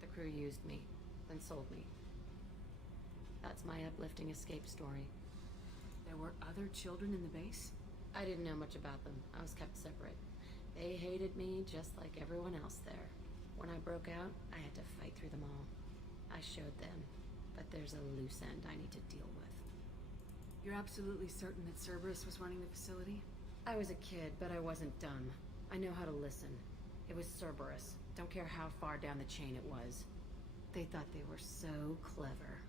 The crew used me, then sold me. That's my uplifting escape story. There were other children in the base? I didn't know much about them. I was kept separate. They hated me just like everyone else there. When I broke out, I had to fight through them all. I showed them, but there's a loose end I need to deal with. You're absolutely certain that Cerberus was running the facility? I was a kid, but I wasn't dumb. I know how to listen. It was Cerberus. Don't care how far down the chain it was. They thought they were so clever.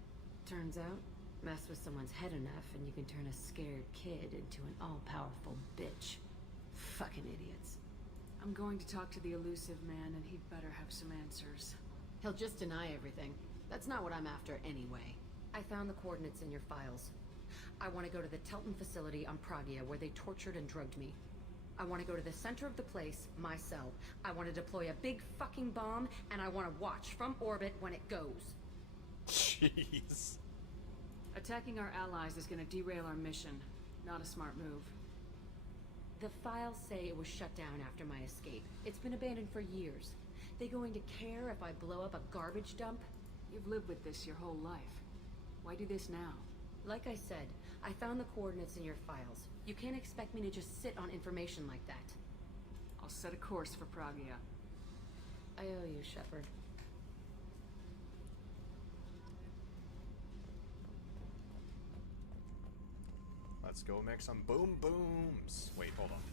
Turns out, mess with someone's head enough and you can turn a scared kid into an all-powerful bitch. Fucking idiots. I'm going to talk to the elusive man, and he'd better have some answers. He'll just deny everything. That's not what I'm after anyway. I found the coordinates in your files. I want to go to the Telton facility on Pragia where they tortured and drugged me. I want to go to the center of the place, my cell. I want to deploy a big fucking bomb, and I want to watch from orbit when it goes. Jeez. Attacking our allies is going to derail our mission. Not a smart move. The files say it was shut down after my escape. It's been abandoned for years. They going to care if I blow up a garbage dump? You've lived with this your whole life. Why do this now? Like I said, I found the coordinates in your files. You can't expect me to just sit on information like that. I'll set a course for Pragia. I owe you, Shepard. Let's go make some boom booms. Wait, hold on.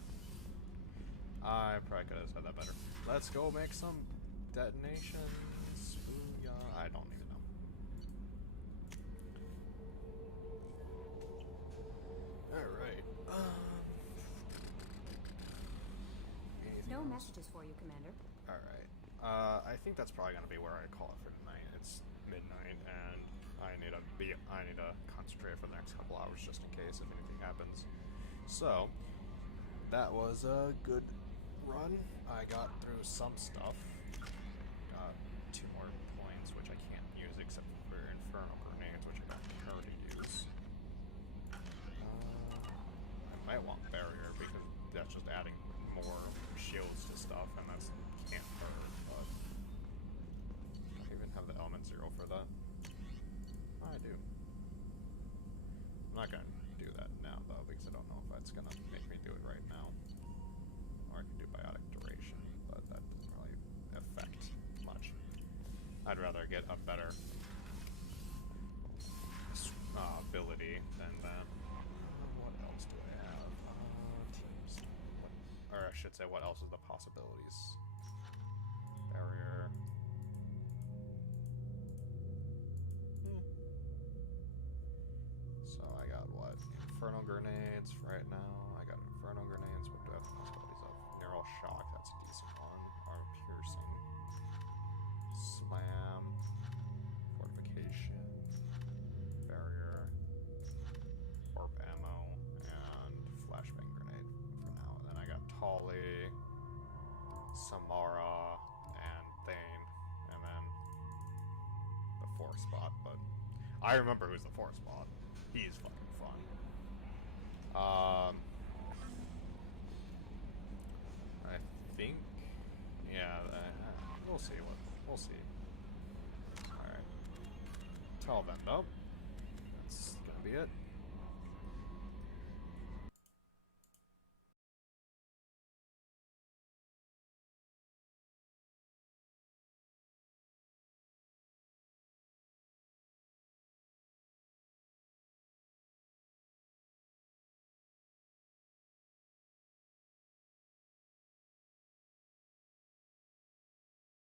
I probably could have said that better. Let's go make some detonations. Booyah. I don't even know. Alright. No messages for you, Commander. Alright. I think that's probably gonna be where I call it for tonight. It's midnight, and I need to concentrate for the next couple hours just in case if anything happens. So, that was a good run. I got through some stuff. Got 2 more points, which I can't use except for Inferno Grenades, which I got her to use. I might want Barrier, because that's just adding more shields to stuff, and that's can't hurt, but I even have the Element Zero for that. I do. I'm not gonna do that now, though, because I don't know if that's gonna make me do it right now. Or I can do Biotic Duration, but that doesn't really affect much. I'd rather get a better ability than that. What else do I have? Teams. Or I should say, what else is the possibilities? Barrier. So I got what? Inferno Grenades right now. I got Inferno Grenades. What do I have the possibilities of? Neural Shock, that's a decent one. Armor Piercing. Slam. Fortification. Barrier. Warp Ammo. And Flashbang Grenade for now. And then I got Tolly. Samara. And Thane. And then the 4th spot, but I remember who's the 4th spot. He's fucking fun. I think, yeah, we'll see. We'll see. Alright. Till then, though, that's gonna be it.